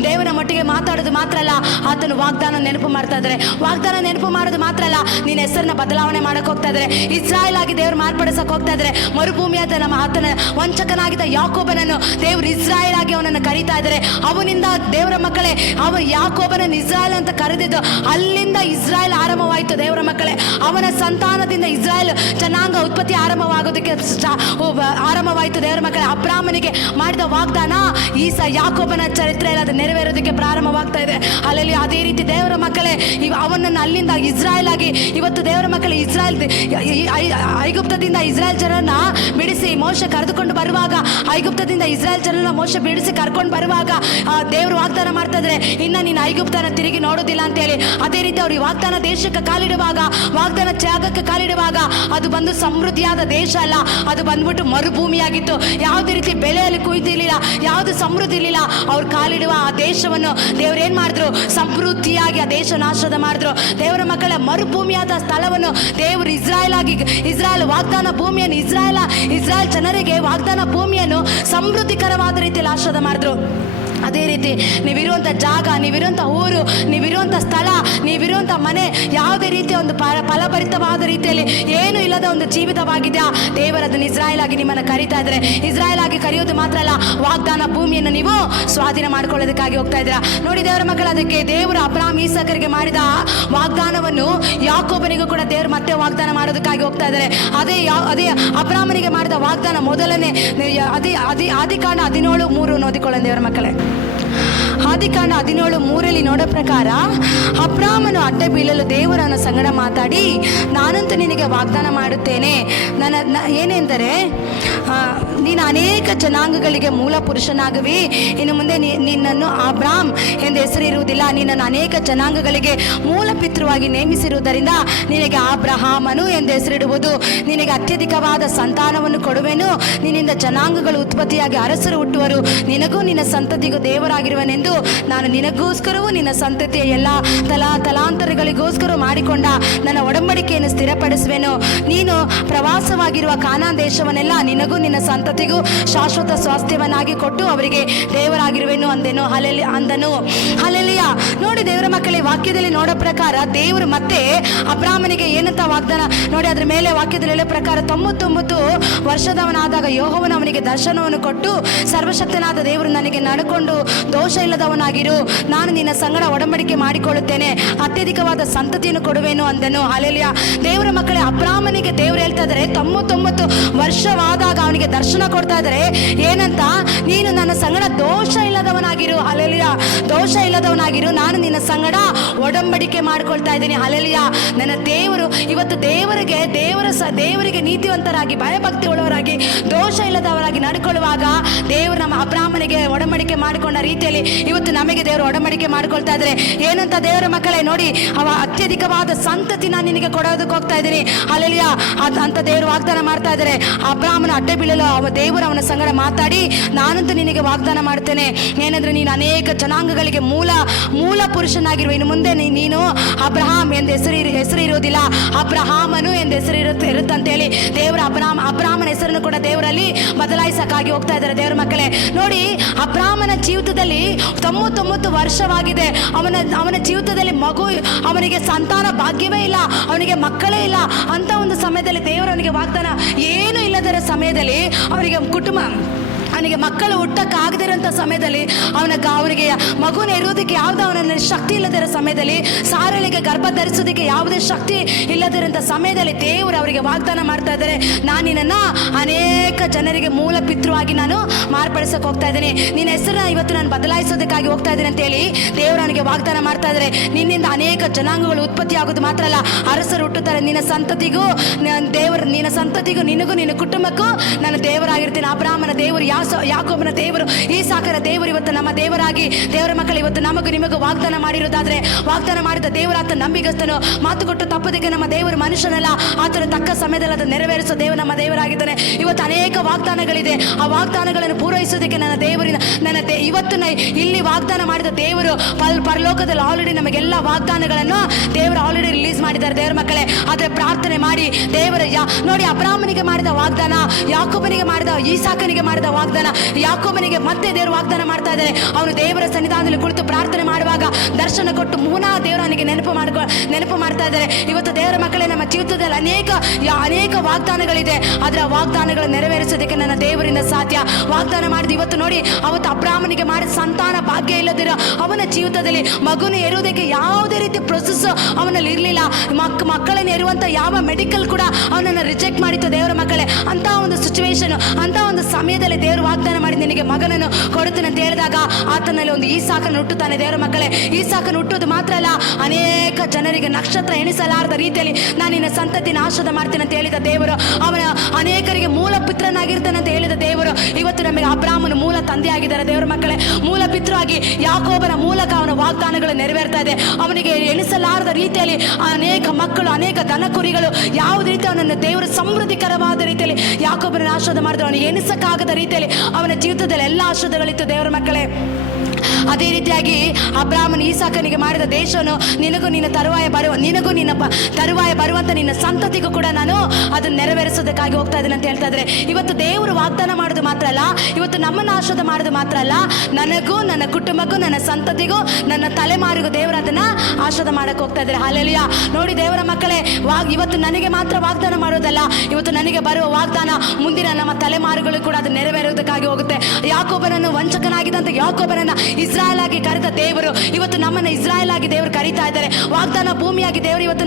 ದೇವರ ಮಟ್ಟಿಗೆ ಮಾತಾಡೋದು ಮಾತ್ರ ಅಲ್ಲ, ಆತನು ವಾಗ್ದಾನ ನೆನಪು ಮಾಡ್ತಾ ಇದ್ದಾರೆ. ವಾಗ್ದಾನ ನೆನಪು ಮಾಡೋದು ಮಾತ್ರ ಅಲ್ಲ, ನಿನ್ನ ಹೆಸರನ್ನ ಬದಲಾವಣೆ ಮಾಡಕ್ಕೆ ಹೋಗ್ತಾ ಇದ್ದಾರೆ. ಇಸ್ರಾಯೇಲ್ ಆಗಿ ದೇವರು ಮಾರ್ಪಡಿಸಕ್ಕೆ ಹೋಗ್ತಾ ಇದ್ದಾರೆ. ಮರುಭೂಮಿಯಾದ ಆತನ ವಂಚಕನಾಗಿದ್ದ ಯಾಕೋಬನನ್ನು ದೇವರು ಇಸ್ರಾಯೇಲ್ ಆಗಿ ಅವನನ್ನು ಕರೀತಾ ಇದ್ದಾರೆ. ಅವನಿಂದ ದೇವರ ಮಕ್ಕಳೇ, ಯಾಕೋಬನನ್ನು ಇಸ್ರಾಯೇಲ್ ಅಂತ ಕರೆದಿದ್ದು, ಅಲ್ಲಿಂದ ಇಸ್ರಾಯೇಲ್ ಆರಂಭವಾಯಿತು ದೇವರ ಮಕ್ಕಳೇ. ಅವನ ಸಂತಾನದಿಂದ ಇಸ್ರಾಯೇಲ್ ಜನಾಂಗ ಉತ್ಪತ್ತಿ ಆರಂಭವಾಗೋದಕ್ಕೆ ಆರಂಭವಾಯಿತು ದೇವರ ಮಕ್ಕಳೇ. ಅಬ್ರಾಮನಿಗೆ ಮಾಡಿದ ವಾಗ್ದಾನ ಯಾಕೋಬನ ಚರಿತ್ರೆಯಲ್ಲಿ ಅದು ನೆರವೇರೋದಕ್ಕೆ ಪ್ರಾರಂಭವಾಗ್ತಾ ಇದೆ. ಅಲ್ಲಿ ಅದೇ ರೀತಿ ದೇವರ ಮಕ್ಕಳೇ, ಅವನನ್ನು ಅಲ್ಲಿಂದ ಇಸ್ರಾಯೇಲ್ ಆಗಿ ಇವತ್ತು ದೇವರ ಮಕ್ಕಳೇ, ಐಗುಪ್ತದಿಂದ ಇಸ್ರಾಯೇಲ್ ಜನರನ್ನ ಬಿಡಿಸಿ ಮೋಶೆ ಕರೆದುಕೊಂಡು ಬರುವಾಗ, ಐಗುಪ್ತದಿಂದ ಇಸ್ರಾಯೇಲ್ ಜನರನ್ನ ಮೋಶೆ ಬಿಡಿಸಿ ಕರ್ಕೊಂಡು ಬರುವಾಗ ದೇವರು ವಾಗ್ದಾನ ಮಾಡ್ತಾ ಇದ್ರೆ, ಇನ್ನ ನೀನು ಐಗುಪ್ತನ ತಿರುಗಿ ನೋಡೋದಿಲ್ಲ ಅಂತ ಹೇಳಿ. ಅದೇ ರೀತಿ ಅವ್ರಿಗೆ ವಾಗ್ದಾನ ದೇಶಕ್ಕೆ ಕಾಲಿಡುವಾಗ, ವಾಗ್ದಾನ ಜಾಗಕ್ಕೆ ಕಾಲಿಡುವಾಗ ಅದು ಬಂದು ಸಮೃದ್ಧಿಯಾದ ದೇಶ ಅಲ್ಲ, ಅದು ಬಂದ್ಬಿಟ್ಟು ಮರುಭೂಮಿಯಾಗಿತ್ತು. ಯಾವುದೇ ರೀತಿ ಬೆಳೆಯಲ್ಲಿ ಕುಯ್ದಿರ್ಲಿಲ್ಲ, ಯಾವುದು ಸಮೃದ್ಧಿ ಇರಲಿಲ್ಲ. ಅವ್ರು ಕಾಲಿಡುವ ಆ ದೇಶವನ್ನು ದೇವ್ರು ಏನ್ ಮಾಡಿದ್ರು, ಸಮೃದ್ಧಿಯಾಗಿ ಆ ದೇಶ ನಾಶದ ಮಾಡಿದ್ರು. ದೇವರ ಮಕ್ಕಳ ಮರುಭೂಮಿಯಾದ ಸ್ಥಳವನ್ನು ದೇವರು ಇಸ್ರಾಯೇಲ್ ವಾಗ್ದಾನ ಭೂಮಿಯನ್ನು ಇಸ್ರಾಯೇಲ್ ಜನರಿಗೆ ವಾಗ್ದಾನ ಭೂಮಿಯನ್ನು ಸಮೃದ್ಧಿಕರವಾದ ರೀತಿಯಲ್ಲಿ ನಾಶದ ಮಾಡಿದ್ರು. ಅದೇ ರೀತಿ ನೀವಿರುವಂಥ ಜಾಗ, ನೀವಿರುವಂಥ ಊರು, ನೀವಿರುವಂಥ ಸ್ಥಳ, ನೀವಿರುವಂಥ ಮನೆ ಯಾವುದೇ ರೀತಿಯ ಒಂದು ಫಲಭರಿತವಾದ ರೀತಿಯಲ್ಲಿ ಏನು ಇಲ್ಲದ ಒಂದು ಜೀವಿತವಾಗಿದೆಯಾ, ದೇವರದನ್ನು ಇಸ್ರಾಯೇಲ್ ಆಗಿ ನಿಮ್ಮನ್ನು ಕರೀತಾ ಇದ್ದಾರೆ. ಇಸ್ರಾಯೇಲ್ ಆಗಿ ಕರೆಯೋದು ಮಾತ್ರ ಅಲ್ಲ, ವಾಗ್ದಾನ ಭೂಮಿಯನ್ನು ನೀವು ಸ್ವಾಧೀನ ಮಾಡ್ಕೊಳ್ಳೋದಕ್ಕಾಗಿ ಹೋಗ್ತಾ ಇದ್ದೀರಾ. ನೋಡಿ ದೇವರ ಮಕ್ಕಳು, ಅದಕ್ಕೆ ದೇವರು ಅಬ್ರಾಮ್ ಈಸಾಕರಿಗೆ ಮಾಡಿದ ವಾಗ್ದಾನವನ್ನು ಯಾಕೋಬನಿಗೂ ಕೂಡ ದೇವರು ಮತ್ತೆ ವಾಗ್ದಾನ ಮಾಡೋದಕ್ಕಾಗಿ ಹೋಗ್ತಾ ಇದ್ದಾರೆ. ಅದೇ ಅಬ್ರಾಮನಿಗೆ ಮಾಡಿದ ವಾಗ್ದಾನ ಮೊದಲನೇ ಆದಿಕಾಂಡ 17:3 ಓದಿಕೊಳ್ಳೋಣ ದೇವರ ಮಕ್ಕಳೇ. ಆದಿಕಾಂಡ 17:3 ನೋಡೋ ಪ್ರಕಾರ, ಅಬ್ರಾಮನು ಅಡ್ಡ ಬೀಳಲು ದೇವರನ್ನು ಸಂಗಡ ಮಾತಾಡಿ, ನಾನಂತೂ ನಿನಗೆ ವಾಗ್ದಾನ ಮಾಡುತ್ತೇನೆ, ಏನೆಂದರೆ ನೀನು ಅನೇಕ ಜನಾಂಗಗಳಿಗೆ ಮೂಲ ಪುರುಷನಾಗುವಿ. ಇನ್ನು ಮುಂದೆ ನಿನ್ನನ್ನು ಅಬ್ರಾಮ್ ಎಂದು ಹೆಸರಿರುವುದಿಲ್ಲ, ನಿನ್ನನ್ನು ಅನೇಕ ಜನಾಂಗಗಳಿಗೆ ಮೂಲ ಪಿತೃವಾಗಿ ನೇಮಿಸಿರುವುದರಿಂದ ನಿನಗೆ ಅಬ್ರಹಾಮನು ಎಂದು ಹೆಸರಿಡುವುದು. ನಿನಗೆ ಅತ್ಯಧಿಕವಾದ ಸಂತಾನವನ್ನು ಕೊಡುವೆನು, ನಿನ್ನಿಂದ ಜನಾಂಗಗಳು ಉತ್ಪತ್ತಿಯಾಗಿ ಅರಸರು ಹುಟ್ಟುವರು, ನಿನಗೂ ನಿನ್ನ ಸಂತತಿಗೂ ದೇವರಾಗಿರುವನೆಂದು ನಾನು ನಿನಗೋಸ್ಕರವೂ ನಿನ್ನ ಸಂತತಿಯ ಎಲ್ಲ ತಲಾಂತರಗಳಿಗೋಸ್ಕರ ಮಾಡಿಕೊಂಡ ನನ್ನ ಒಡಂಬಡಿಕೆಯನ್ನು ಸ್ಥಿರಪಡಿಸುವೆನು. ನೀನು ಪ್ರವಾಸವಾಗಿರುವ ಕಾನಾನ್ ದೇಶವನ್ನೆಲ್ಲ ನಿನಗೂ ನಿನ್ನ ಸಂತತಿಗೂ ಶಾಶ್ವತ ಸ್ವಾಸ್ಥ್ಯವನ್ನಾಗಿ ಕೊಟ್ಟು ಅವರಿಗೆ ದೇವರಾಗಿರುವೆನು ಅಂದನು. ಹಲ್ಲೆಲೂಯಾ. ನೋಡಿ ದೇವರ ಮಕ್ಕಳೇ, ವಾಕ್ಯದಲ್ಲಿ ನೋಡೋ ಪ್ರಕಾರ ದೇವರು ಮತ್ತೆ ಅಬ್ರಾಮನಿಗೆ ಏನಂತ ವಾಗ್ದಾನ ನೋಡಿ, ಅದ್ರ ಮೇಲೆ ವಾಕ್ಯದಲ್ಲಿ ಹೇಳೋ ಪ್ರಕಾರ 99 ವರ್ಷದವನಾದಾಗ ಯೆಹೋವನು ಅವನಿಗೆ ದರ್ಶನವನ್ನು ಕೊಟ್ಟು, ಸರ್ವಶಕ್ತನಾದ ದೇವರು ನನಗೆ ನಡ್ಕೊಂಡು ದೋಷ ಇಲ್ಲದವನಾಗಿರು, ನಾನು ನಿನ್ನ ಸಂಗಡ ಒಡಂಬಡಿಕೆ ಮಾಡಿಕೊಳ್ಳುತ್ತೇನೆ, ಅತ್ಯಧಿಕವಾದ ಸಂತತಿಯನ್ನು ಕೊಡುವೆನು ಅಂದನು. ಹಲ್ಲೆಲೂಯಾ. ದೇವರ ಮಕ್ಕಳೇ, ಅಬ್ರಾಮನಿಗೆ ದೇವರು ಹೇಳ್ತಾ ಇದ್ದಾರೆ, 99 ವರ್ಷವಾದಾಗ ಅವನಿಗೆ ದರ್ಶನ ಕೊಡ್ತಾ ಇದ್ದಾರೆ. ಏನಂತ? ನೀನು ನನ್ನ ಸಂಗಡ ದೋಷ ಇಲ್ಲದವನಾಗಿರು. ಹಲ್ಲೆಲೂಯಾ. ದೋಷ ಇಲ್ಲದವನಾಗಿರು, ನಾನು ನಿನ್ನ ಸಂಗಡ ಒಡಂಬಡಿಕೆ ಮಾಡ್ಕೊಳ್ತಾ ಇದ್ದೀನಿ. ಹಲ್ಲೆಲೂಯಾ. ನನ್ನ ದೇವರು ಇವತ್ತು ದೇವರಿಗೆ ನೀತಿವಂತರಾಗಿ, ಭಯಭಕ್ತಿ ಉಳ್ಳವರಾಗಿ, ದೋಷ ಇಲ್ಲದವರಾಗಿ ನಡ್ಕೊಳ್ಳುವಾಗ ದೇವರು ನಮ್ಮ ಅಬ್ರಾಮನಿಗೆ ಒಡಂಬಡಿಕೆ ಮಾಡಿಕೊಂಡ ರೀತಿಯಲ್ಲಿ ಇವತ್ತು ನಮಗೆ ದೇವರು ಒಡಂಬಡಿಕೆ ಮಾಡ್ಕೊಳ್ತಾ ಇದ್ದಾರೆ. ಏನಂತ ದೇವರ ಮಕ್ಕಳೇ, ನೋಡಿ, ಅತ್ಯಧಿಕವಾದ ಸಂತತಿ ನಾನು ನಿನಗೆ ಕೊಡೋದಕ್ಕೆ ಹೋಗ್ತಾ ಇದ್ದೀನಿ. ಹಲ್ಲೆಲೂಯಾ ಅಂತ ದೇವರು ವಾಗ್ದಾನ ಮಾಡ್ತಾ ಇದ್ದಾರೆ. ಅಬ್ರಾಮನ ಅಡ್ಡ ಬೀಳಲು ದೇವರು ಅವನ ಸಂಗಡ ಮಾತಾಡಿ, ನಾನಂತೂ ನಿನಗೆ ವಾಗ್ದಾನ ಮಾಡ್ತೇನೆ, ಏನಂದ್ರೆ ನೀನು ಅನೇಕ ಜನಾಂಗಗಳಿಗೆ ಮೂಲ ಪುರುಷನಾಗಿರುವ. ಇನ್ನು ಮುಂದೆ ನೀನು ಅಬ್ರಹಾಮ್ ಎಂದು ಹೆಸರು ಇರುವುದಿಲ್ಲ, ಅಬ್ರಹಾಮನು ಎಂದು ಹೆಸರು ಇರುತ್ತಂತೇಳಿ ದೇವರ ಅಬ್ರಾಮನ ಹೆಸರನ್ನು ಕೂಡ ದೇವರಲ್ಲಿ ಬದಲಾಯಿಸಕ್ಕಾಗಿ ಹೋಗ್ತಾ ಇದ್ದಾರೆ. ದೇವರ ಮಕ್ಕಳೇ, ನೋಡಿ, ಅಬ್ರಾಮನ ಜೀವಿತದಲ್ಲಿ 99 ವರ್ಷವಾಗಿದೆ. ಅವನ ಜೀವಿತದಲ್ಲಿ ಅವನಿಗೆ ಸಂತಾನ ಭಾಗ್ಯವೇ ಇಲ್ಲ, ಅವನಿಗೆ ಮಕ್ಕಳೇ ಇಲ್ಲ. ಅಂತ ಒಂದು ಸಮಯದಲ್ಲಿ ದೇವರವನಿಗೆ ವಾಗ್ದಾನ ಏನು ಇಲ್ಲದರ ಸಮಯದಲ್ಲಿ ಅವನಿಗೆ ಮಕ್ಕಳು ಹುಟ್ಟಕ್ಕಾಗದಿರೋಂಥ ಸಮಯ ಸಮಯದಲ್ಲಿ ಅವನಿಗೆ ಮಗುನ ಇರುವುದಕ್ಕೆ ಯಾವುದೋ ಅವನ ಶಕ್ತಿ ಇಲ್ಲದಿರೋ ಸಮಯದಲ್ಲಿ, ಸಾರಳಿಗೆ ಗರ್ಭ ಧರಿಸೋದಕ್ಕೆ ಯಾವುದೇ ಶಕ್ತಿ ಇಲ್ಲದಿರೋಂಥ ಸಮಯದಲ್ಲಿ ದೇವರು ಅವರಿಗೆ ವಾಗ್ದಾನ ಮಾಡ್ತಾ ಇದ್ದಾರೆ, ನಾನು ನಿನ್ನನ್ನು ಅನೇಕ ಜನರಿಗೆ ಮೂಲ ಪಿತೃವಾಗಿ ನಾನು ಮಾರ್ಪಡಿಸಕ್ಕೆ ಹೋಗ್ತಾ ಇದ್ದೀನಿ, ನಿನ್ನ ಹೆಸರನ್ನ ಇವತ್ತು ನಾನು ಬದಲಾಯಿಸೋದಕ್ಕಾಗಿ ಹೋಗ್ತಾ ಇದ್ದೀನಿ ಅಂತೇಳಿ ದೇವರು ಅವನಿಗೆ ವಾಗ್ದಾನ ಮಾಡ್ತಾ ಇದ್ದಾರೆ. ನಿನ್ನಿಂದ ಅನೇಕ ಜನಾಂಗಗಳು ಉತ್ಪತ್ತಿ ಆಗೋದು ಮಾತ್ರ ಅಲ್ಲ, ಅರಸರು ಹುಟ್ಟುತ್ತಾರೆ. ನಿನ್ನ ಸಂತತಿಗೂ ನಿನಗೂ ನಿನ್ನ ಕುಟುಂಬಕ್ಕೂ ನಾನು ದೇವರಾಗಿರ್ತೀನಿ. ಅಬ್ರಾಹ್ಮನ ದೇವರು, ಯಾಕೋಬನ ದೇವರು, ಈಸಾಕನ ದೇವರು ಇವತ್ತು ನಮ್ಮ ದೇವರಾಗಿ, ದೇವರ ಮಕ್ಕಳು ಇವತ್ತು ನಮಗೂ ನಿಮಗೂ ವಾಗ್ದಾನ ಮಾಡಿರೋದಾದ್ರೆ, ವಾಗ್ದಾನ ಮಾಡಿದ ದೇವರ ಆತ ನಂಬಿಗಸ್ತನು, ಮಾತು ಕೊಟ್ಟು ತಪ್ಪೋದಕ್ಕೆ ನಮ್ಮ ದೇವರು ಮನುಷ್ಯನಲ್ಲ, ಆತನ ತಕ್ಕ ಸಮಯದಲ್ಲಿ ಅದು ನೆರವೇರಿಸೋ ದೇವರು ನಮ್ಮ ದೇವರಾಗಿದ್ದಾನೆ. ಇವತ್ತು ಅನೇಕ ವಾಗ್ದಾನಗಳಿದೆ, ಆ ವಾಗ್ದಾನಗಳನ್ನು ಪೂರೈಸೋದಕ್ಕೆ ನನ್ನ ದೇವರಿನ ಇವತ್ತು ಇಲ್ಲಿ ವಾಗ್ದಾನ ಮಾಡಿದ ದೇವರು ಪರಲೋಕದಲ್ಲಿ ಆಲ್ರೆಡಿ ನಮಗೆಲ್ಲ ವಾಗ್ದಾನಗಳನ್ನು ದೇವರು ಆಲ್ರೆಡಿ ರಿಲೀಸ್ ಮಾಡಿದ್ದಾರೆ. ದೇವರ ಮಕ್ಕಳೇ, ಆದರೆ ಪ್ರಾರ್ಥನೆ ಮಾಡಿ ದೇವರ ನೋಡಿ, ಅಬ್ರಾಹ್ಮನಿಗೆ ಮಾಡಿದ ವಾಗ್ದಾನ, ಯಾಕೋಬನಿಗೆ ಮಾಡಿದ, ಈಸಾಕನಿಗೆ ಮಾಡಿದ ವಾಗ್ದಾನ, ಯಾಕೋಬನಿಗೆ ಮತ್ತೆ ದೇವರು ವಾಗ್ದಾನ ಮಾಡ್ತಾ ಇದ್ದಾರೆ. ಅವನು ದೇವರ ಸನ್ನಿಧಾನದಲ್ಲಿ ಕುಳಿತು ಪ್ರಾರ್ಥನೆ ಮಾಡುವಾಗ ದರ್ಶನ ಕೊಟ್ಟು ಪುನಃ ದೇವರು ಅವನಿಗೆ ನೆನಪು ಮಾಡ್ತಾ ಇದ್ದಾರೆ. ಇವತ್ತು ದೇವರ ಮಕ್ಕಳೇ, ನಮ್ಮ ಜೀವಿತದಲ್ಲಿ ಅನೇಕ ವಾಗ್ದಾನಗಳಿದೆ, ಅದರ ವಾಗ್ದಾನಗಳು ನೆರವೇರಿಸೋದಕ್ಕೆ ನನ್ನ ದೇವರಿಂದ ಸಾಧ್ಯ. ವಾಗ್ದಾನ ಮಾಡಿದ ಇವತ್ತು ನೋಡಿ, ಅವತ್ತು ಅಬ್ರಾಹ್ಮನಿಗೆ ಮಾಡಿದ ಸಂತಾನ ಭಾಗ್ಯ ಇಲ್ಲದಿರೋ ಅವನ ಜೀವಿತದಲ್ಲಿ ಮಗುನ ಇರುವುದಕ್ಕೆ ಯಾವುದೇ ರೀತಿ ಪ್ರೊಸೆಸ್ ಅವನಲ್ಲಿ ಇರಲಿಲ್ಲ. ಮಕ್ಕಳನ್ನು ಇರುವಂಥ ಯಾವ ಮೆಡಿಕಲ್ ಕೂಡ ಅವನನ್ನು ರಿಜೆಕ್ಟ್ ಮಾಡಿತ್ತು. ದೇವರ ಮಕ್ಕಳೇ, ಅಂತ ಒಂದು ಸಿಚುವೇಶನ್, ಅಂತ ಒಂದು ಸಮಯದಲ್ಲಿ ದೇವರು ವಾಗ್ದಾನ ಮಾಡಿ ನಿನಗೆ ಮಗನನ್ನು ಕೊಡುತ್ತೇನೆ ಅಂತ ಹೇಳಿದಾಗ ಆತನಲ್ಲಿ ಒಂದು ಈಸಾಕನ ಹುಟ್ಟುತ್ತಾನೆ. ದೇವರ ಮಕ್ಕಳೇ, ಈಸಾಕನ ಹುಟ್ಟುವುದು ಮಾತ್ರ ಅಲ್ಲ, ಅನೇಕ ಜನರಿಗೆ ನಕ್ಷತ್ರ ಎಣಿಸಲಾರದ ರೀತಿಯಲ್ಲಿ ನಾನು ನಿನ್ನ ಸಂತತಿ ನಾಶದ ಮಾಡ್ತೇನೆ ಅಂತ ಹೇಳಿದ ದೇವರು, ಅವನ ಅನೇಕರಿಗೆ ಮೂಲ ಪಿತ್ರನಾಗಿರ್ತಾನೆ ಅಂತ ಹೇಳಿದ ದೇವರು ಇವತ್ತು ನಮಗೆ ಅಬ್ರಾಹ್ಮನ ಮೂಲ ತಂದೆ ಆಗಿದ್ದಾರೆ. ದೇವರ ಮಕ್ಕಳೇ, ಮೂಲ ಪಿತೃವಾಗಿ ಯಾಕೋಬನ ಮೂಲಕ ಅವನ ವಾಗ್ದಾನಗಳು ನೆರವೇರ್ತಾ ಇದೆ. ಅವನಿಗೆ ಎಣಿಸಲಾರದ ರೀತಿಯಲ್ಲಿ ಅನೇಕ ಮಕ್ಕಳು, ಅನೇಕ ದನ ಕುರಿಗಳು, ಯಾವುದೇ ರೀತಿ ಅವನನ್ನು ದೇವರು ಸಮೃದ್ಧಿಕರವಾದ ರೀತಿಯಲ್ಲಿ ಯಾಕೋಬನ ಆಶೀರ್ವಾದ ಮಾಡಿದ್ರು. ಅವನಿಗೆ ಎಣಿಸಕ್ಕಾಗದ ರೀತಿಯಲ್ಲಿ ಅವನ ಜೀವಿತದಲ್ಲಿ ಎಲ್ಲ ಆಶೀರ್ವಾದಗಳಿತ್ತು. ದೇವರ ಮಕ್ಕಳೇ, ಅದೇ ರೀತಿಯಾಗಿ ಅಬ್ರಾಹ್ಮನ ಈಸಾಕನಿಗೆ ಮಾಡಿದ ದೇಶವನ್ನು ನಿನಗೂ ನಿನ್ನ ತರುವಾಯ ಬರುವಂತ ನಿನ್ನ ಸಂತತಿಗೂ ಕೂಡ ನಾನು ಅದನ್ನು ನೆರವೇರಿಸೋದಕ್ಕಾಗಿ ಹೋಗ್ತಾ ಇದ್ದೇನೆ ಅಂತ ಹೇಳ್ತಾ ಇದ್ದಾರೆ. ಇವತ್ತು ದೇವರು ವಾಗ್ದಾನ ಮಾಡೋದು ಮಾತ್ರ ಅಲ್ಲ, ಇವತ್ತು ನಮ್ಮನ್ನು ಆಶೀರ್ವಾದ ಮಾಡೋದು ಮಾತ್ರ ಅಲ್ಲ, ನನಗೂ, ನನ್ನ ಕುಟುಂಬಕ್ಕೂ, ನನ್ನ ಸಂತತಿಗೂ, ನನ್ನ ತಲೆಮಾರಿಗೂ ದೇವರು ಅದನ್ನ ಆಶೀರ್ವಾದ ಮಾಡಕ್ಕೆ ಹೋಗ್ತಾ ಇದ್ದಾರೆ. ಹಾಲೆಲೂಯಾ. ನೋಡಿ ದೇವರ ಮಕ್ಕಳೇ, ಇವತ್ತು ನನಗೆ ಮಾತ್ರ ವಾಗ್ದಾನ ಮಾಡೋದಲ್ಲ, ಇವತ್ತು ನನಗೆ ಬರುವ ವಾಗ್ದಾನ ಮುಂದಿನ ನಮ್ಮ ತಲೆಮಾರುಗಳು ಕೂಡ ಅದು ನೆರವೇರೋದಕ್ಕಾಗಿ ಹೋಗುತ್ತೆ. ಯಾಕೋಬನನ್ನು ವಂಚಕನಾಗಿದ್ದಂತ ಯಾಕೋಬನನ್ನ ಇಸ್ರಾಯೇಲ್ ಆಗಿ ಕರೆದ ದೇವರು ಇವತ್ತು ನಮ್ಮನ್ನ ಇಸ್ರಾಯೇಲ್ ಆಗಿ ದೇವರು ಕರೀತಾ ಇದ್ದಾರೆ. ವಾಗ್ದಾನ ಭೂಮಿಯಾಗಿ ದೇವರು ಇವತ್ತು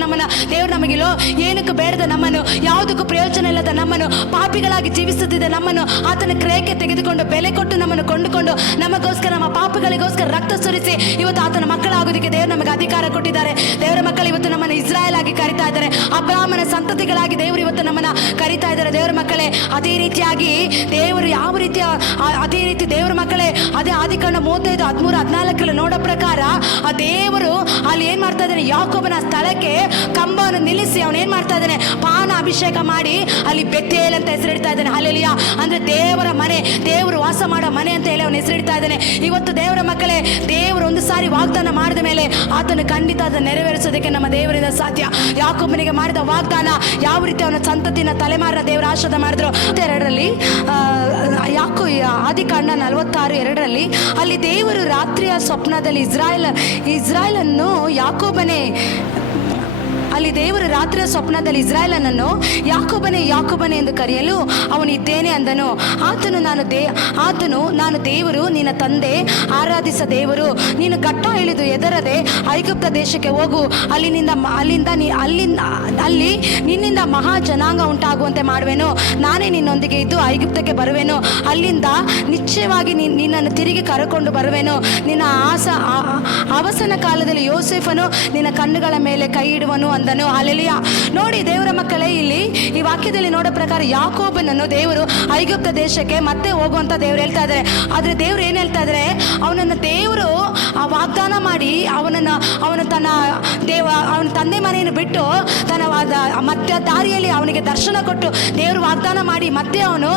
ದೇವರು ನಮಗಿಲೋ ಏನಕ್ಕೂ ಬೇಡದ ನಮ್ಮನ್ನು, ಯಾವುದಕ್ಕೂ ಪ್ರಯೋಜನ ಇಲ್ಲದ ನಮ್ಮನ್ನು, ಪಾಪಿಗಳಾಗಿ ಜೀವಿಸುತ್ತಿದ್ದ ನಮ್ಮನ್ನು ಆತನ ಕ್ರಯಕ್ಕೆ ತೆಗೆದುಕೊಂಡು ಬೆಲೆ ಕೊಟ್ಟು ನಮ್ಮನ್ನು ಕೊಂಡುಕೊಂಡು ನಮಗೋಸ್ಕರ, ನಮ್ಮ ಪಾಪಗಳಿಗೋಸ್ಕರ ರಕ್ತ ಸುರಿಸಿ ಇವತ್ತು ಆತನ ಮಕ್ಕಳಾಗೋದಕ್ಕೆ ದೇವರು ನಮಗೆ ಅಧಿಕಾರ ಕೊಟ್ಟಿದ್ದಾರೆ. ದೇವರ ಮಕ್ಕಳು ಇವತ್ತು ನಮ್ಮನ್ನು ಇಸ್ರಾಯೇಲ್ ಆಗಿ ಕರೀತಾ ಇದ್ದಾರೆ. ಅಬ್ರಾಹ್ಮನ ಸಂತತಿಗಳಾಗಿ ದೇವರು ಇವತ್ತು ನಮ್ಮನ್ನ ಕರೀತಾ ಇದ್ದಾರೆ. ದೇವರ ಮಕ್ಕಳೇ, ಅದೇ ರೀತಿಯಾಗಿ ದೇವರು ಯಾವ ರೀತಿಯ ಅದೇ ರೀತಿ ದೇವರ ಮಕ್ಕಳೇ, ಅದೇ ಆದಿಕಾಂಡ 35:13-14 ನೋಡೋ ಪ್ರಕಾರ ಆ ದೇವರು ಅಲ್ಲಿ ಏನ್ ಮಾಡ್ತಾ ಇದ್ದಾನೆ, ಯಾಕೋಬನ ಸ್ಥಳಕ್ಕೆ ಕಂಬವನ್ನು ನಿಲ್ಲಿಸಿ ಅವನು ಏನ್ ಮಾಡ್ತಾ ಇದ್ದಾನೆ, ಪಾನ ಅಭಿಷೇಕ ಮಾಡಿ ಅಲ್ಲಿ ಬೆತ್ತೇಲ್ ಅಂತ ಹೆಸರಿಡ್ತಾ ಇದ್ದಾನೆ. ಹಾಲೆಲೂಯಾ. ಅಂದ್ರೆ ದೇವರ ಮನೆ, ದೇವರು ವಾಸ ಮಾಡೋ ಮನೆ ಅಂತ ಹೇಳಿ ಅವನು ಹೆಸರಿಡ್ತಾ ಇದ್ದಾನೆ. ಇವತ್ತು ದೇವರ ಮಕ್ಕಳೇ, ದೇವರು ಒಂದು ಸಾರಿ ವಾಗ್ದಾನ ಮಾಡಿದ ಮೇಲೆ ಆತನು ಖಂಡಿತ ಅದನ್ನು ನೆರವೇರಿಸೋದಕ್ಕೆ ನಮ್ಮ ದೇವರಿಂದ ಸಾಧ್ಯ. ಯಾಕೋಬನಿಗೆ ಮಾಡಿದ ವಾಗ್ದಾನ ಯಾವ ರೀತಿ ಅವನ ಸಂತತಿನ ತಲೆಮಾರಿನ ದೇವರ ಆಶೀರ್ವಾದ ಮಾಡಿದ್ರು. 2ರಲ್ಲಿ ಆದಿಕಾಂಡ 46:2 ಅಲ್ಲಿ ದೇವರು ರಾತ್ರಿಯ ಸ್ವಪ್ನದಲ್ಲಿ ಇಸ್ರಾಯೇಲನ್ನು ಅಲ್ಲಿ ದೇವರು ರಾತ್ರಿಯ ಸ್ವಪ್ನದಲ್ಲಿ ಇಸ್ರಾಯೇಲನನ್ನು ಯಾಕೋಬನೇ ಎಂದು ಕರೆಯಲು ಅವನು ಇದ್ದೇನೆ ಅಂದನು. ಆತನು ನಾನು ದೇವರು, ನಿನ್ನ ತಂದೆ ಆರಾಧಿಸ ದೇವರು. ನೀನು ಘಟ್ಟ ಇಳಿದು ಎದರದೆ ಐಗುಪ್ತ ದೇಶಕ್ಕೆ ಹೋಗು, ಅಲ್ಲಿ ನಿನ್ನಿಂದ ಮಹಾ ಜನಾಂಗ ಉಂಟಾಗುವಂತೆ ಮಾಡುವೆನು. ನಾನೇ ನಿನ್ನೊಂದಿಗೆ ಇದ್ದು ಐಗುಪ್ತಕ್ಕೆ ಬರುವೆನು. ಅಲ್ಲಿಂದ ನಿಶ್ಚಯವಾಗಿ ನಿನ್ನನ್ನು ತಿರುಗಿ ಕರೆಕೊಂಡು ಬರುವೆನು. ನಿನ್ನ ಅವಸನ ಕಾಲದಲ್ಲಿ ಯೋಸೇಫನು ನಿನ್ನ ಕಣ್ಣುಗಳ ಮೇಲೆ ಕೈ ಇಡುವನು ಅಂದನು. ಹಾಲೆಲೂಯಾ. ನೋಡಿ ದೇವರ ಮಕ್ಕಳೇ, ಇಲ್ಲಿ ಈ ವಾಕ್ಯದಲ್ಲಿ ನೋಡೋ ಪ್ರಕಾರ ಯಾಕೋಬನನ್ನು ದೇವರು ಐಗುಪ್ತ ದೇಶಕ್ಕೆ ಮತ್ತೆ ಹೋಗುವಂತ ದೇವರು ಹೇಳ್ತಾ ಇದ್ದಾರೆ. ಆದ್ರೆ ದೇವರು ಏನ್ ಹೇಳ್ತಾ ಇದ್ದಾರೆ, ಅವನನ್ನು ದೇವರು ಆ ವಾಗ್ದಾನ ಮಾಡಿ ಅವನ ತಂದೆ ಮನೆಯನ್ನು ಬಿಟ್ಟು ಮತ್ತೆ ದಾರಿಯಲ್ಲಿ ಅವನಿಗೆ ದರ್ಶನ ಕೊಟ್ಟು ದೇವರು ವಾಗ್ದಾನ ಮಾಡಿ ಮತ್ತೆ ಅವನು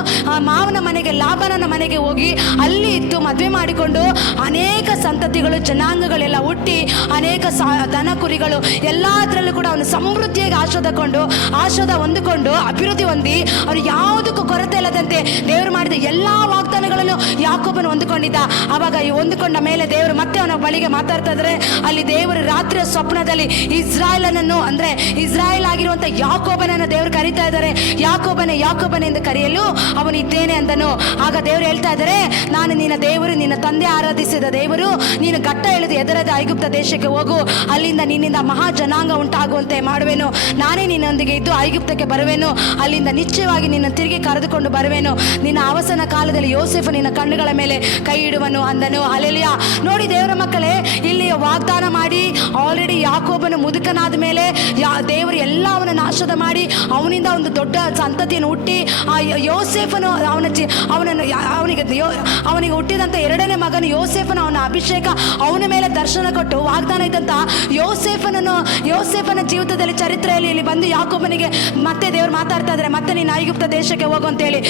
ಮಾವನ ಮನೆಗೆ, ಲಾಬಾನನ ಮನೆಗೆ ಹೋಗಿ ಅಲ್ಲಿ ಇದ್ದು ಮದುವೆ ಮಾಡಿಕೊಂಡು ಅನೇಕ ಸಂತತಿಗಳು, ಜನಾಂಗಗಳೆಲ್ಲ ಹುಟ್ಟಿ ಅನೇಕ ದನ ಕುರಿಗಳು ಎಲ್ಲದರಲ್ಲೂ ಕೂಡ ಅವನು ಸಮೃದ್ಧಿಯಾಗಿ ಆಶೀರ್ವಾದ ಹೊಂದಿಕೊಂಡು ಅಭಿವೃದ್ಧಿ ಹೊಂದಿ ಅವ್ರು ಯಾವುದಕ್ಕೂ ಕೊರತೆ ಇಲ್ಲದಂತೆ ದೇವರು ಮಾಡಿದ ಎಲ್ಲಾ ವಾಗ್ದಾನ ವಾಗ್ದಾನಗಳನ್ನು ಯಾಕೋಬನು ಹೊಂದಿಕೊಂಡಿದ್ದ. ಆವಾಗ ಈ ಹೊಂದಿಕೊಂಡ ಮೇಲೆ ದೇವರು ಮತ್ತೆ ಅವನ ಬಳಿಗೆ ಮಾತಾಡ್ತಾ ಇದ್ದಾರೆ. ಅಲ್ಲಿ ದೇವರು ರಾತ್ರಿಯ ಸ್ವಪ್ನದಲ್ಲಿ ಇಸ್ರಾಯೇಲನನ್ನು, ಅಂದ್ರೆ ಇಸ್ರಾಯೇಲ್ ಆಗಿರುವಂತ ಯಾಕೋಬನನ್ನು ದೇವರು ಕರೀತಾ ಇದ್ದಾರೆ. ಯಾಕೋಬನೇ ಯಾಕೋಬನೇ ಎಂದು ಕರೆಯಲು ಅವನು ಇದ್ದೇನೆ ಅಂದನು. ಆಗ ದೇವರು ಹೇಳ್ತಾ ಇದ್ದಾರೆ, ನಾನು ನಿನ್ನ ದೇವರು, ನಿನ್ನ ತಂದೆ ಆರಾಧಿಸಿದ ದೇವರು. ನೀನು ಗಟ್ಟ ಎಳೆದು ಎದರದ ಐಗುಪ್ತ ದೇಶಕ್ಕೆ ಹೋಗು, ಅಲ್ಲಿಂದ ನಿನ್ನಿಂದ ಮಹಾ ಜನಾಂಗ ಉಂಟಾಗುವಂತೆ ಮಾಡುವೆನು. ನಾನೇ ನಿನ್ನೊಂದಿಗೆ ಇದ್ದು ಐಗುಪ್ತಕ್ಕೆ ಬರುವೆನು, ಅಲ್ಲಿಂದ ನಿಶ್ಚಯವಾಗಿ ನಿನ್ನ ತಿರುಗಿ ಕರೆದುಕೊಂಡು ಬರುವೆನು. ನಿನ್ನ ಅವಸನ ಕಾಲದಲ್ಲಿ ಯೋಸೇಫ ನಿನ್ನ ಕಣ್ಣುಗಳ ಮೇಲೆ ಕೈ ಇಡುವನು ಅಂದನು. ಹಲ್ಲೆಲೂಯಾ. ನೋಡಿ ದೇವರ ಮಕ್ಕಳೇ, ಇಲ್ಲಿ ವಾಗ್ದಾನ ಮಾಡಿ ಆಲ್ರೆಡಿ ಯಾಕೋಬನು ಮುದುಕನಾದ ಮೇಲೆ ದೇವರು ಎಲ್ಲ ಅವನ ನಾಶದ ಮಾಡಿ ಅವನಿಂದ ಒಂದು ದೊಡ್ಡ ಸಂತತಿಯನ್ನು ಹುಟ್ಟಿ ಆ ಯೋಸೇಫನು ಅವನಿಗೆ ಹುಟ್ಟಿದಂತ ಎರಡನೇ ಮಗನು ಯೋಸೇಫನ ಅವನ ಅಭಿಷೇಕ ಅವನ ಮೇಲೆ ದರ್ಶನ ಕೊಟ್ಟು ವಾಗ್ದಾನ ಇದ್ದಂತ ಯೋಸೇಫನ ಜೀವಿತದಲ್ಲಿ ಚರಿತ್ರೆಯಲ್ಲಿ ಇಲ್ಲಿ ಬಂದು ಯಾಕೋಬನಿಗೆ ಮತ್ತೆ ದೇವರು ಮಾತಾಡ್ತಾ ಇದ್ದಾರೆ, ಮತ್ತೆ ನೀನು ಐಗುಪ್ತ ದೇಶಕ್ಕೆ ಹೋಗು ಅಂತೇಳಿ.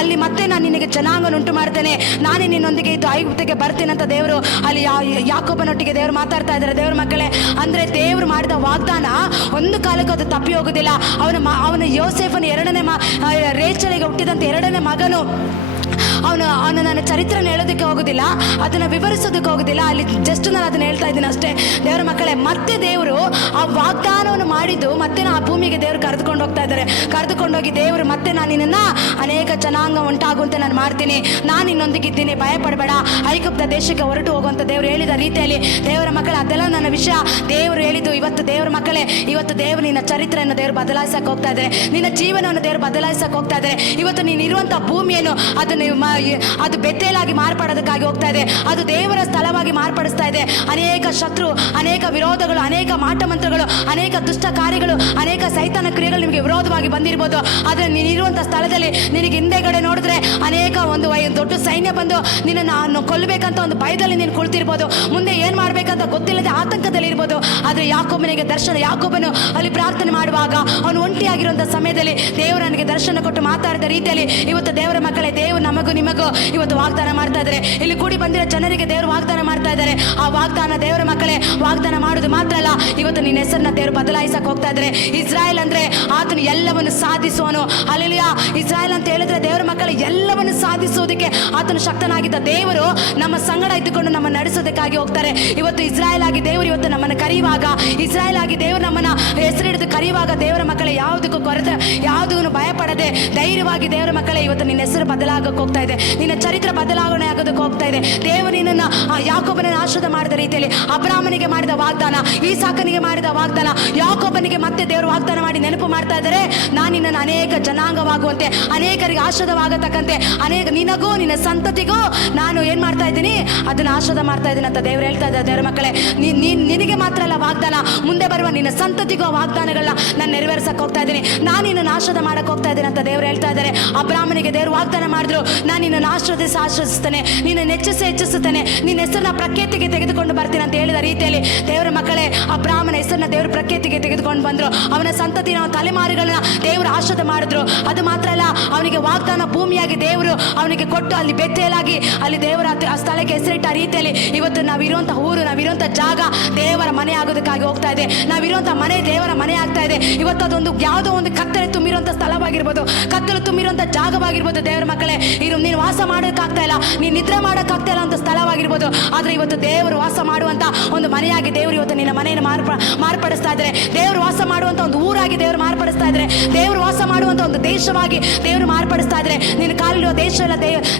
ಅಲ್ಲಿ ಮತ್ತೆ ನಾನು ನಿನಗೆ ಜನಾಂಗನುಂಟು ಮಾಡ್ತೇನೆ, ನಾನೇ ನಿನ್ನೊಂದಿಗೆ ಇದ್ದು ಐಗುಪ್ತಕ್ಕೆ ಬರ್ತೀನಿ ಅಂತ ದೇವರು ಅಲ್ಲಿ ಯಾಕೋಬನೊಟ್ಟಿಗೆ ದೇವರು ಮಾತಾಡ್ತಾ ಇದ್ದಾರೆ. ದೇವ್ರ ಮಕ್ಕಳೇ, ಅಂದ್ರೆ ದೇವರು ಮಾಡಿದ ವಾಗ್ದಾನ ಒಂದು ಕಾಲಕ್ಕೂ ಅದು ತಪ್ಪಿ ಹೋಗುದಿಲ್ಲ. ಅವನ ಯೋಸೇಫನ ರೇಚಲಿಗೆ ಹುಟ್ಟಿದಂತ ಎರಡನೇ ಮಗನು ಅವನು ನನ್ನ ಚರಿತ್ರೆನ ಹೇಳೋದಕ್ಕೆ ಹೋಗುದಿಲ್ಲ, ಅದನ್ನ ವಿವರಿಸೋದಕ್ಕೆ ಹೋಗುದಿಲ್ಲ. ಅಲ್ಲಿ ಜಸ್ಟ್ ನಾನು ಅದನ್ನ ಹೇಳ್ತಾ ಇದ್ದೀನಿ ಅಷ್ಟೇ. ದೇವರ ಮಕ್ಕಳೇ, ಮತ್ತೆ ದೇವರು ಆ ವಾಗ್ದಾನವನ್ನು ಮಾಡಿದ್ದು ಮತ್ತೆ ಆ ಭೂಮಿಗೆ ದೇವರು ಕರೆದುಕೊಂಡು ಹೋಗ್ತಾ ಇದ್ದಾರೆ. ಕರೆದುಕೊಂಡೋಗಿ ದೇವರು ಮತ್ತೆ ನಾನು ನಿನ್ನ ಅನೇಕ ಜನಾಂಗ ಉಂಟಾಗುವಂತೆ ನಾನು ಮಾಡ್ತೀನಿ, ನಾನು ನಿನ್ನೊಂದಿಗಿದ್ದೀನಿ, ಭಯ ಪಡಬೇಡ, ಐಗುಪ್ತ ದೇಶಕ್ಕೆ ಹೊರಟು ಹೋಗುವಂತ ದೇವರು ಹೇಳಿದ ರೀತಿಯಲ್ಲಿ. ದೇವರ ಮಕ್ಕಳೇ, ಅದೆಲ್ಲ ನನ್ನ ವಿಷಯ ದೇವರು ಹೇಳಿದ್ದು. ಇವತ್ತು ದೇವರ ಮಕ್ಕಳೇ, ಇವತ್ತು ದೇವರು ನಿನ್ನ ಚರಿತ್ರೆಯನ್ನು ದೇವರು ಬದಲಾಯಿಸಕ್ಕೆ ಹೋಗ್ತಾ ಇದ್ದಾರೆ, ನಿನ್ನ ಜೀವನವನ್ನು ದೇವರು ಬದಲಾಯಿಸಕ್ಕೆ ಹೋಗ್ತಾ ಇದ್ದಾರೆ. ಇವತ್ತು ನೀನು ಇರುವಂತ ಭೂಮಿಯನ್ನು ಅದು ಬೆತ್ತೇಲಾಗಿ ಮಾರ್ಪಡೋದಕ್ಕಾಗಿ ಹೋಗ್ತಾ ಇದೆ, ಅದು ದೇವರ ಸ್ಥಳವಾಗಿ ಮಾರ್ಪಡಿಸ್ತಾ ಇದೆ. ಅನೇಕ ಶತ್ರು, ಅನೇಕ ವಿರೋಧಗಳು, ಅನೇಕ ಮಾಟಮಂತ್ರಗಳು, ಅನೇಕ ದುಷ್ಟ ಕಾರ್ಯಗಳು, ಅನೇಕ ಸೈತಾನ ಕ್ರಿಯೆಗಳು ನಿಮಗೆ ವಿರೋಧವಾಗಿ ಬಂದಿರ್ಬೋದು. ಆದರೆ ನೀನಿರುವಂಥ ಸ್ಥಳದಲ್ಲಿ ನಿನಗೆ ಹಿಂದೆಗಡೆ ನೋಡಿದ್ರೆ ಅನೇಕ ಒಂದು ದೊಡ್ಡ ಸೈನ್ಯ ಬಂದು ನಿನ್ನನ್ನು ಕೊಲ್ಲಬೇಕಂತ ಒಂದು ಭಯದಲ್ಲಿ ನೀನು ಕುಳಿತಿರ್ಬೋದು, ಮುಂದೆ ಏನು ಮಾಡಬೇಕಂತ ಗೊತ್ತಿಲ್ಲದೆ ಆತಂಕದಲ್ಲಿ ಇರ್ಬೋದು. ಆದರೆ ಯಾಕೋಬನಿಗೆ ದರ್ಶನ, ಯಾಕೋಬನು ಅಲ್ಲಿ ಪ್ರಾರ್ಥನೆ ಮಾಡುವಾಗ ಅವನು ಒಂಟಿಯಾಗಿರುವಂಥ ಸಮಯದಲ್ಲಿ ದೇವರು ನನಗೆ ದರ್ಶನ ಕೊಟ್ಟು ಮಾತಾಡಿದ ರೀತಿಯಲ್ಲಿ ಇವತ್ತು ದೇವರ ಮಕ್ಕಳೇ, ದೇವರು ನಮಗೂ ನಿಮಗೂ ಇವತ್ತು ವಾಗ್ದಾನ ಮಾಡ್ತಾ ಇದ್ದಾರೆ. ಇಲ್ಲಿ ಕೂಡಿ ಬಂದಿರೋ ಜನರಿಗೆ ದೇವರು ವಾಗ್ದಾನ ಮಾಡ್ತಾ ಇದ್ದಾರೆ. ಆ ವಾಗ್ದಾನ ದೇವರ ಮಕ್ಕಳೇ, ವಾಗ್ದಾನ ಮಾಡೋದು ಮಾತ್ರ ಅಲ್ಲ, ಇವತ್ತು ನಿನ್ನ ಹೆಸರನ್ನ ದೇವರು ಬದಲಾಯಿಸಕ್ ಹೋಗ್ತಾ ಇದ್ದಾರೆ. ಇಸ್ರಾಯೇಲ್ ಅಂದ್ರೆ ಆತನು ಎಲ್ಲವನ್ನು ಸಾಧಿಸುವನು. ಹಲ್ಲೆಲೂಯಾ. ಇಸ್ರಾಯೇಲ್ ಅಂತ ಹೇಳಿದ್ರೆ ದೇವರ ಮಕ್ಕಳೇ, ಎಲ್ಲವನ್ನು ಸಾಧಿಸುವುದಕ್ಕೆ ಆತನು ಶಕ್ತನಾಗಿದ್ದ ದೇವರು ನಮ್ಮ ಸಂಗಡ ಇದ್ದುಕೊಂಡು ನಮ್ಮ ನಡೆಸೋದಕ್ಕಾಗಿ ಹೋಗ್ತಾರೆ. ಇವತ್ತು ಇಸ್ರಾಯೇಲ್ ಆಗಿ ದೇವರು ಇವತ್ತು ನಮ್ಮನ್ನು ಕರೆಯುವಾಗ, ಇಸ್ರಾಯೇಲ್ ಆಗಿ ದೇವರು ನಮ್ಮನ್ನ ಹೆಸರಿಡಿದು ಕರೆಯುವಾಗ, ದೇವರ ಮಕ್ಕಳೇ ಯಾವುದಕ್ಕೂ ಕೊರತೆ, ಯಾವುದೂ ಭಯ ಪಡದೆ ಧೈರ್ಯವಾಗಿ ದೇವರ ಮಕ್ಕಳೇ ಇವತ್ತು ನಿನ್ನ ಹೆಸರು ಬದಲಾಗಕ್ಕೆ ಹೋಗ್ತಾ ಇದೆ, ನಿನ್ನ ಚರಿತ್ರೆ ಬದಲಾವಣೆ ಆಗೋದಕ್ಕೆ ಹೋಗ್ತಾ ಇದೆ. ದೇವರು ನಿನ್ನನ್ನು ಯಾಕೋಬನ ಆಶೀರ್ವಾದ ಮಾಡಿದ ರೀತಿಯಲ್ಲಿ ಅಬ್ರಾಮನಿಗೆ ಮಾಡಿದ ವಾಗ್ದಾನ, ಈಸಾಕನಿಗೆ ಮಾಡಿದ ವಾಗ್ದಾನ, ಯಾಕೋಬನಿಗೆ ಮತ್ತೆ ದೇವರು ವಾಗ್ದಾನ ಮಾಡಿ ನೆನಪು ಮಾಡ್ತಾ ಇದ್ದಾರೆ. ನಾನು ನಿನ್ನನ್ನು ಅನೇಕ ಜನಾಂಗವಾಗುವಂತೆ, ಅನೇಕರಿಗೆ ಆಶೀರ್ವಾದವಾಗತಕ್ಕಂತೆ, ನಿನಗೂ ನಿನ್ನ ಸಂತತಿಗೂ ನಾನು ಏನ್ ಮಾಡ್ತಾ ಇದ್ದೀನಿ, ಅದನ್ನ ಆಶೀರ್ವಾದ ಮಾಡ್ತಾ ಇದ್ದೀನಿ ಅಂತ ದೇವರು ಹೇಳ್ತಾ ಇದ್ದಾರೆ. ದೇವರ ಮಕ್ಕಳೇ, ನಿನಗೆ ಮಾತ್ರ ಅಲ್ಲ ವಾಗ್ದಾನ, ಮುಂದೆ ಬರುವ ನಿನ್ನ ಸಂತತಿಗೂ ವಾಗ್ದಾನಗಳನ್ನ ನಾನು ನೆರವೇರಿಸಕ್ಕೆ ಹೋಗ್ತಾ ಇದ್ದೀನಿ, ನಾನು ನಿನ್ನನ್ನು ಆಶೀರ್ವಾದ ಮಾಡಕ್ಕೆ ಹೋಗ್ತಾ ಇದ್ದೀನಿ ಅಂತ ದೇವರು ಹೇಳ್ತಾ ಇದ್ದಾರೆ. ಅಬ್ರಾಮನಿಗೆ ದೇವರು ವಾಗ್ದಾನ ಮಾಡಿದ್ರು, ನಾನು ನಿನ್ನನ್ನು ಆಶೀರ್ವದಿಸ್ತೇನೆ, ನಿನ್ನ ಹೆಚ್ಚಿಸುತ್ತೇನೆ, ನಿನ್ನ ಹೆಸರನ್ನ ಪ್ರಖ್ಯಾತಿಗೆ ತೆಗೆದುಕೊಂಡು ಬರ್ತೀನಿ ಅಂತ ಹೇಳಿದ ರೀತಿಯಲ್ಲಿ ದೇವರ ಮಕ್ಕಳೇ, ಅಬ್ರಾಮನ ಹೆಸರನ್ನ ದೇವರು ಪ್ರಖ್ಯಾತಿಗೆ ತೆಗೆದುಕೊಂಡು ಬಂದ್ರು. ಅವನ ಸಂತತಿನ ತಲೆಮಾರುಗಳನ್ನ ದೇವರು ಆಶೀರ್ವಾದ ಮಾಡಿದ್ರು. ಅದು ಮಾತ್ರ ಅಲ್ಲ, ಅವನಿಗೆ ವಾಗ್ದಾನ ಭೂಮಿಯಾಗಿ ದೇವರು ಅವನಿಗೆ ಕೊಟ್ಟು ಅಲ್ಲಿ ಬೆತ್ತೇಲಾಗಿ ಅಲ್ಲಿ ದೇವರ ಆ ಸ್ಥಳಕ್ಕೆ ಹೆಸರಿಟ್ಟ ರೀತಿಯಲ್ಲಿ ಇವತ್ತು ನಾವಿರುವಂಥ ಊರು, ನಾವಿರುವಂಥ ಜಾಗ ದೇವರ ಮನೆ ಆಗೋದಕ್ಕಾಗಿ ಹೋಗ್ತಾ ಇದೆ. ನಾವಿರುವಂಥ ಮನೆ ದೇವರ ಮನೆ ಆಗ್ತಾ ಇದೆ. ಇವತ್ತು ಅದೊಂದು ಯಾವುದೋ ಒಂದು ಕತ್ತಲೆ ತುಂಬಿರುವಂಥ ಸ್ಥಳವಾಗಿರ್ಬೋದು, ಕತ್ತಲು ತುಂಬಿರುವಂಥ ಜಾಗವಾಗಿರ್ಬೋದು. ದೇವರ ಮಕ್ಕಳೇ, ನೀನು ವಾಸ ಮಾಡೋಕ್ಕಾಗ್ತಾ ಇಲ್ಲ, ನೀನು ನಿದ್ರೆ ಮಾಡೋಕ್ಕಾಗ್ತಾ ಇಲ್ಲ ಅಂತ ಸ್ಥಳವಾಗಿರ್ಬೋದು. ಆದರೆ ಇವತ್ತು ದೇವರು ವಾಸ ಮಾಡುವಂಥ ಒಂದು ಮನೆಯಾಗಿ ದೇವರು ಇವತ್ತು ನಿನ್ನ ಮನೆಯನ್ನು ಮಾರ್ಪಡಿಸ್ತಾ ಇದ್ದಾರೆ. ದೇವರು ವಾಸ ಮಾಡುವಂಥ ಒಂದು ಊರಾಗಿ ದೇವರು ಮಾರ್ಪಡಿಸ್ತಾ ಇದ್ದಾರೆ. ದೇವರು ವಾಸ ಮಾಡುವಂಥ ಒಂದು ದೇಶವಾಗಿ ದೇವರು ಮಾರ್ಪಡಿಸ್ತಾ ಇದ್ದಾರೆ. ನೀನು ಕಾಲಿಡುವ ದೇಶ ಎಲ್ಲ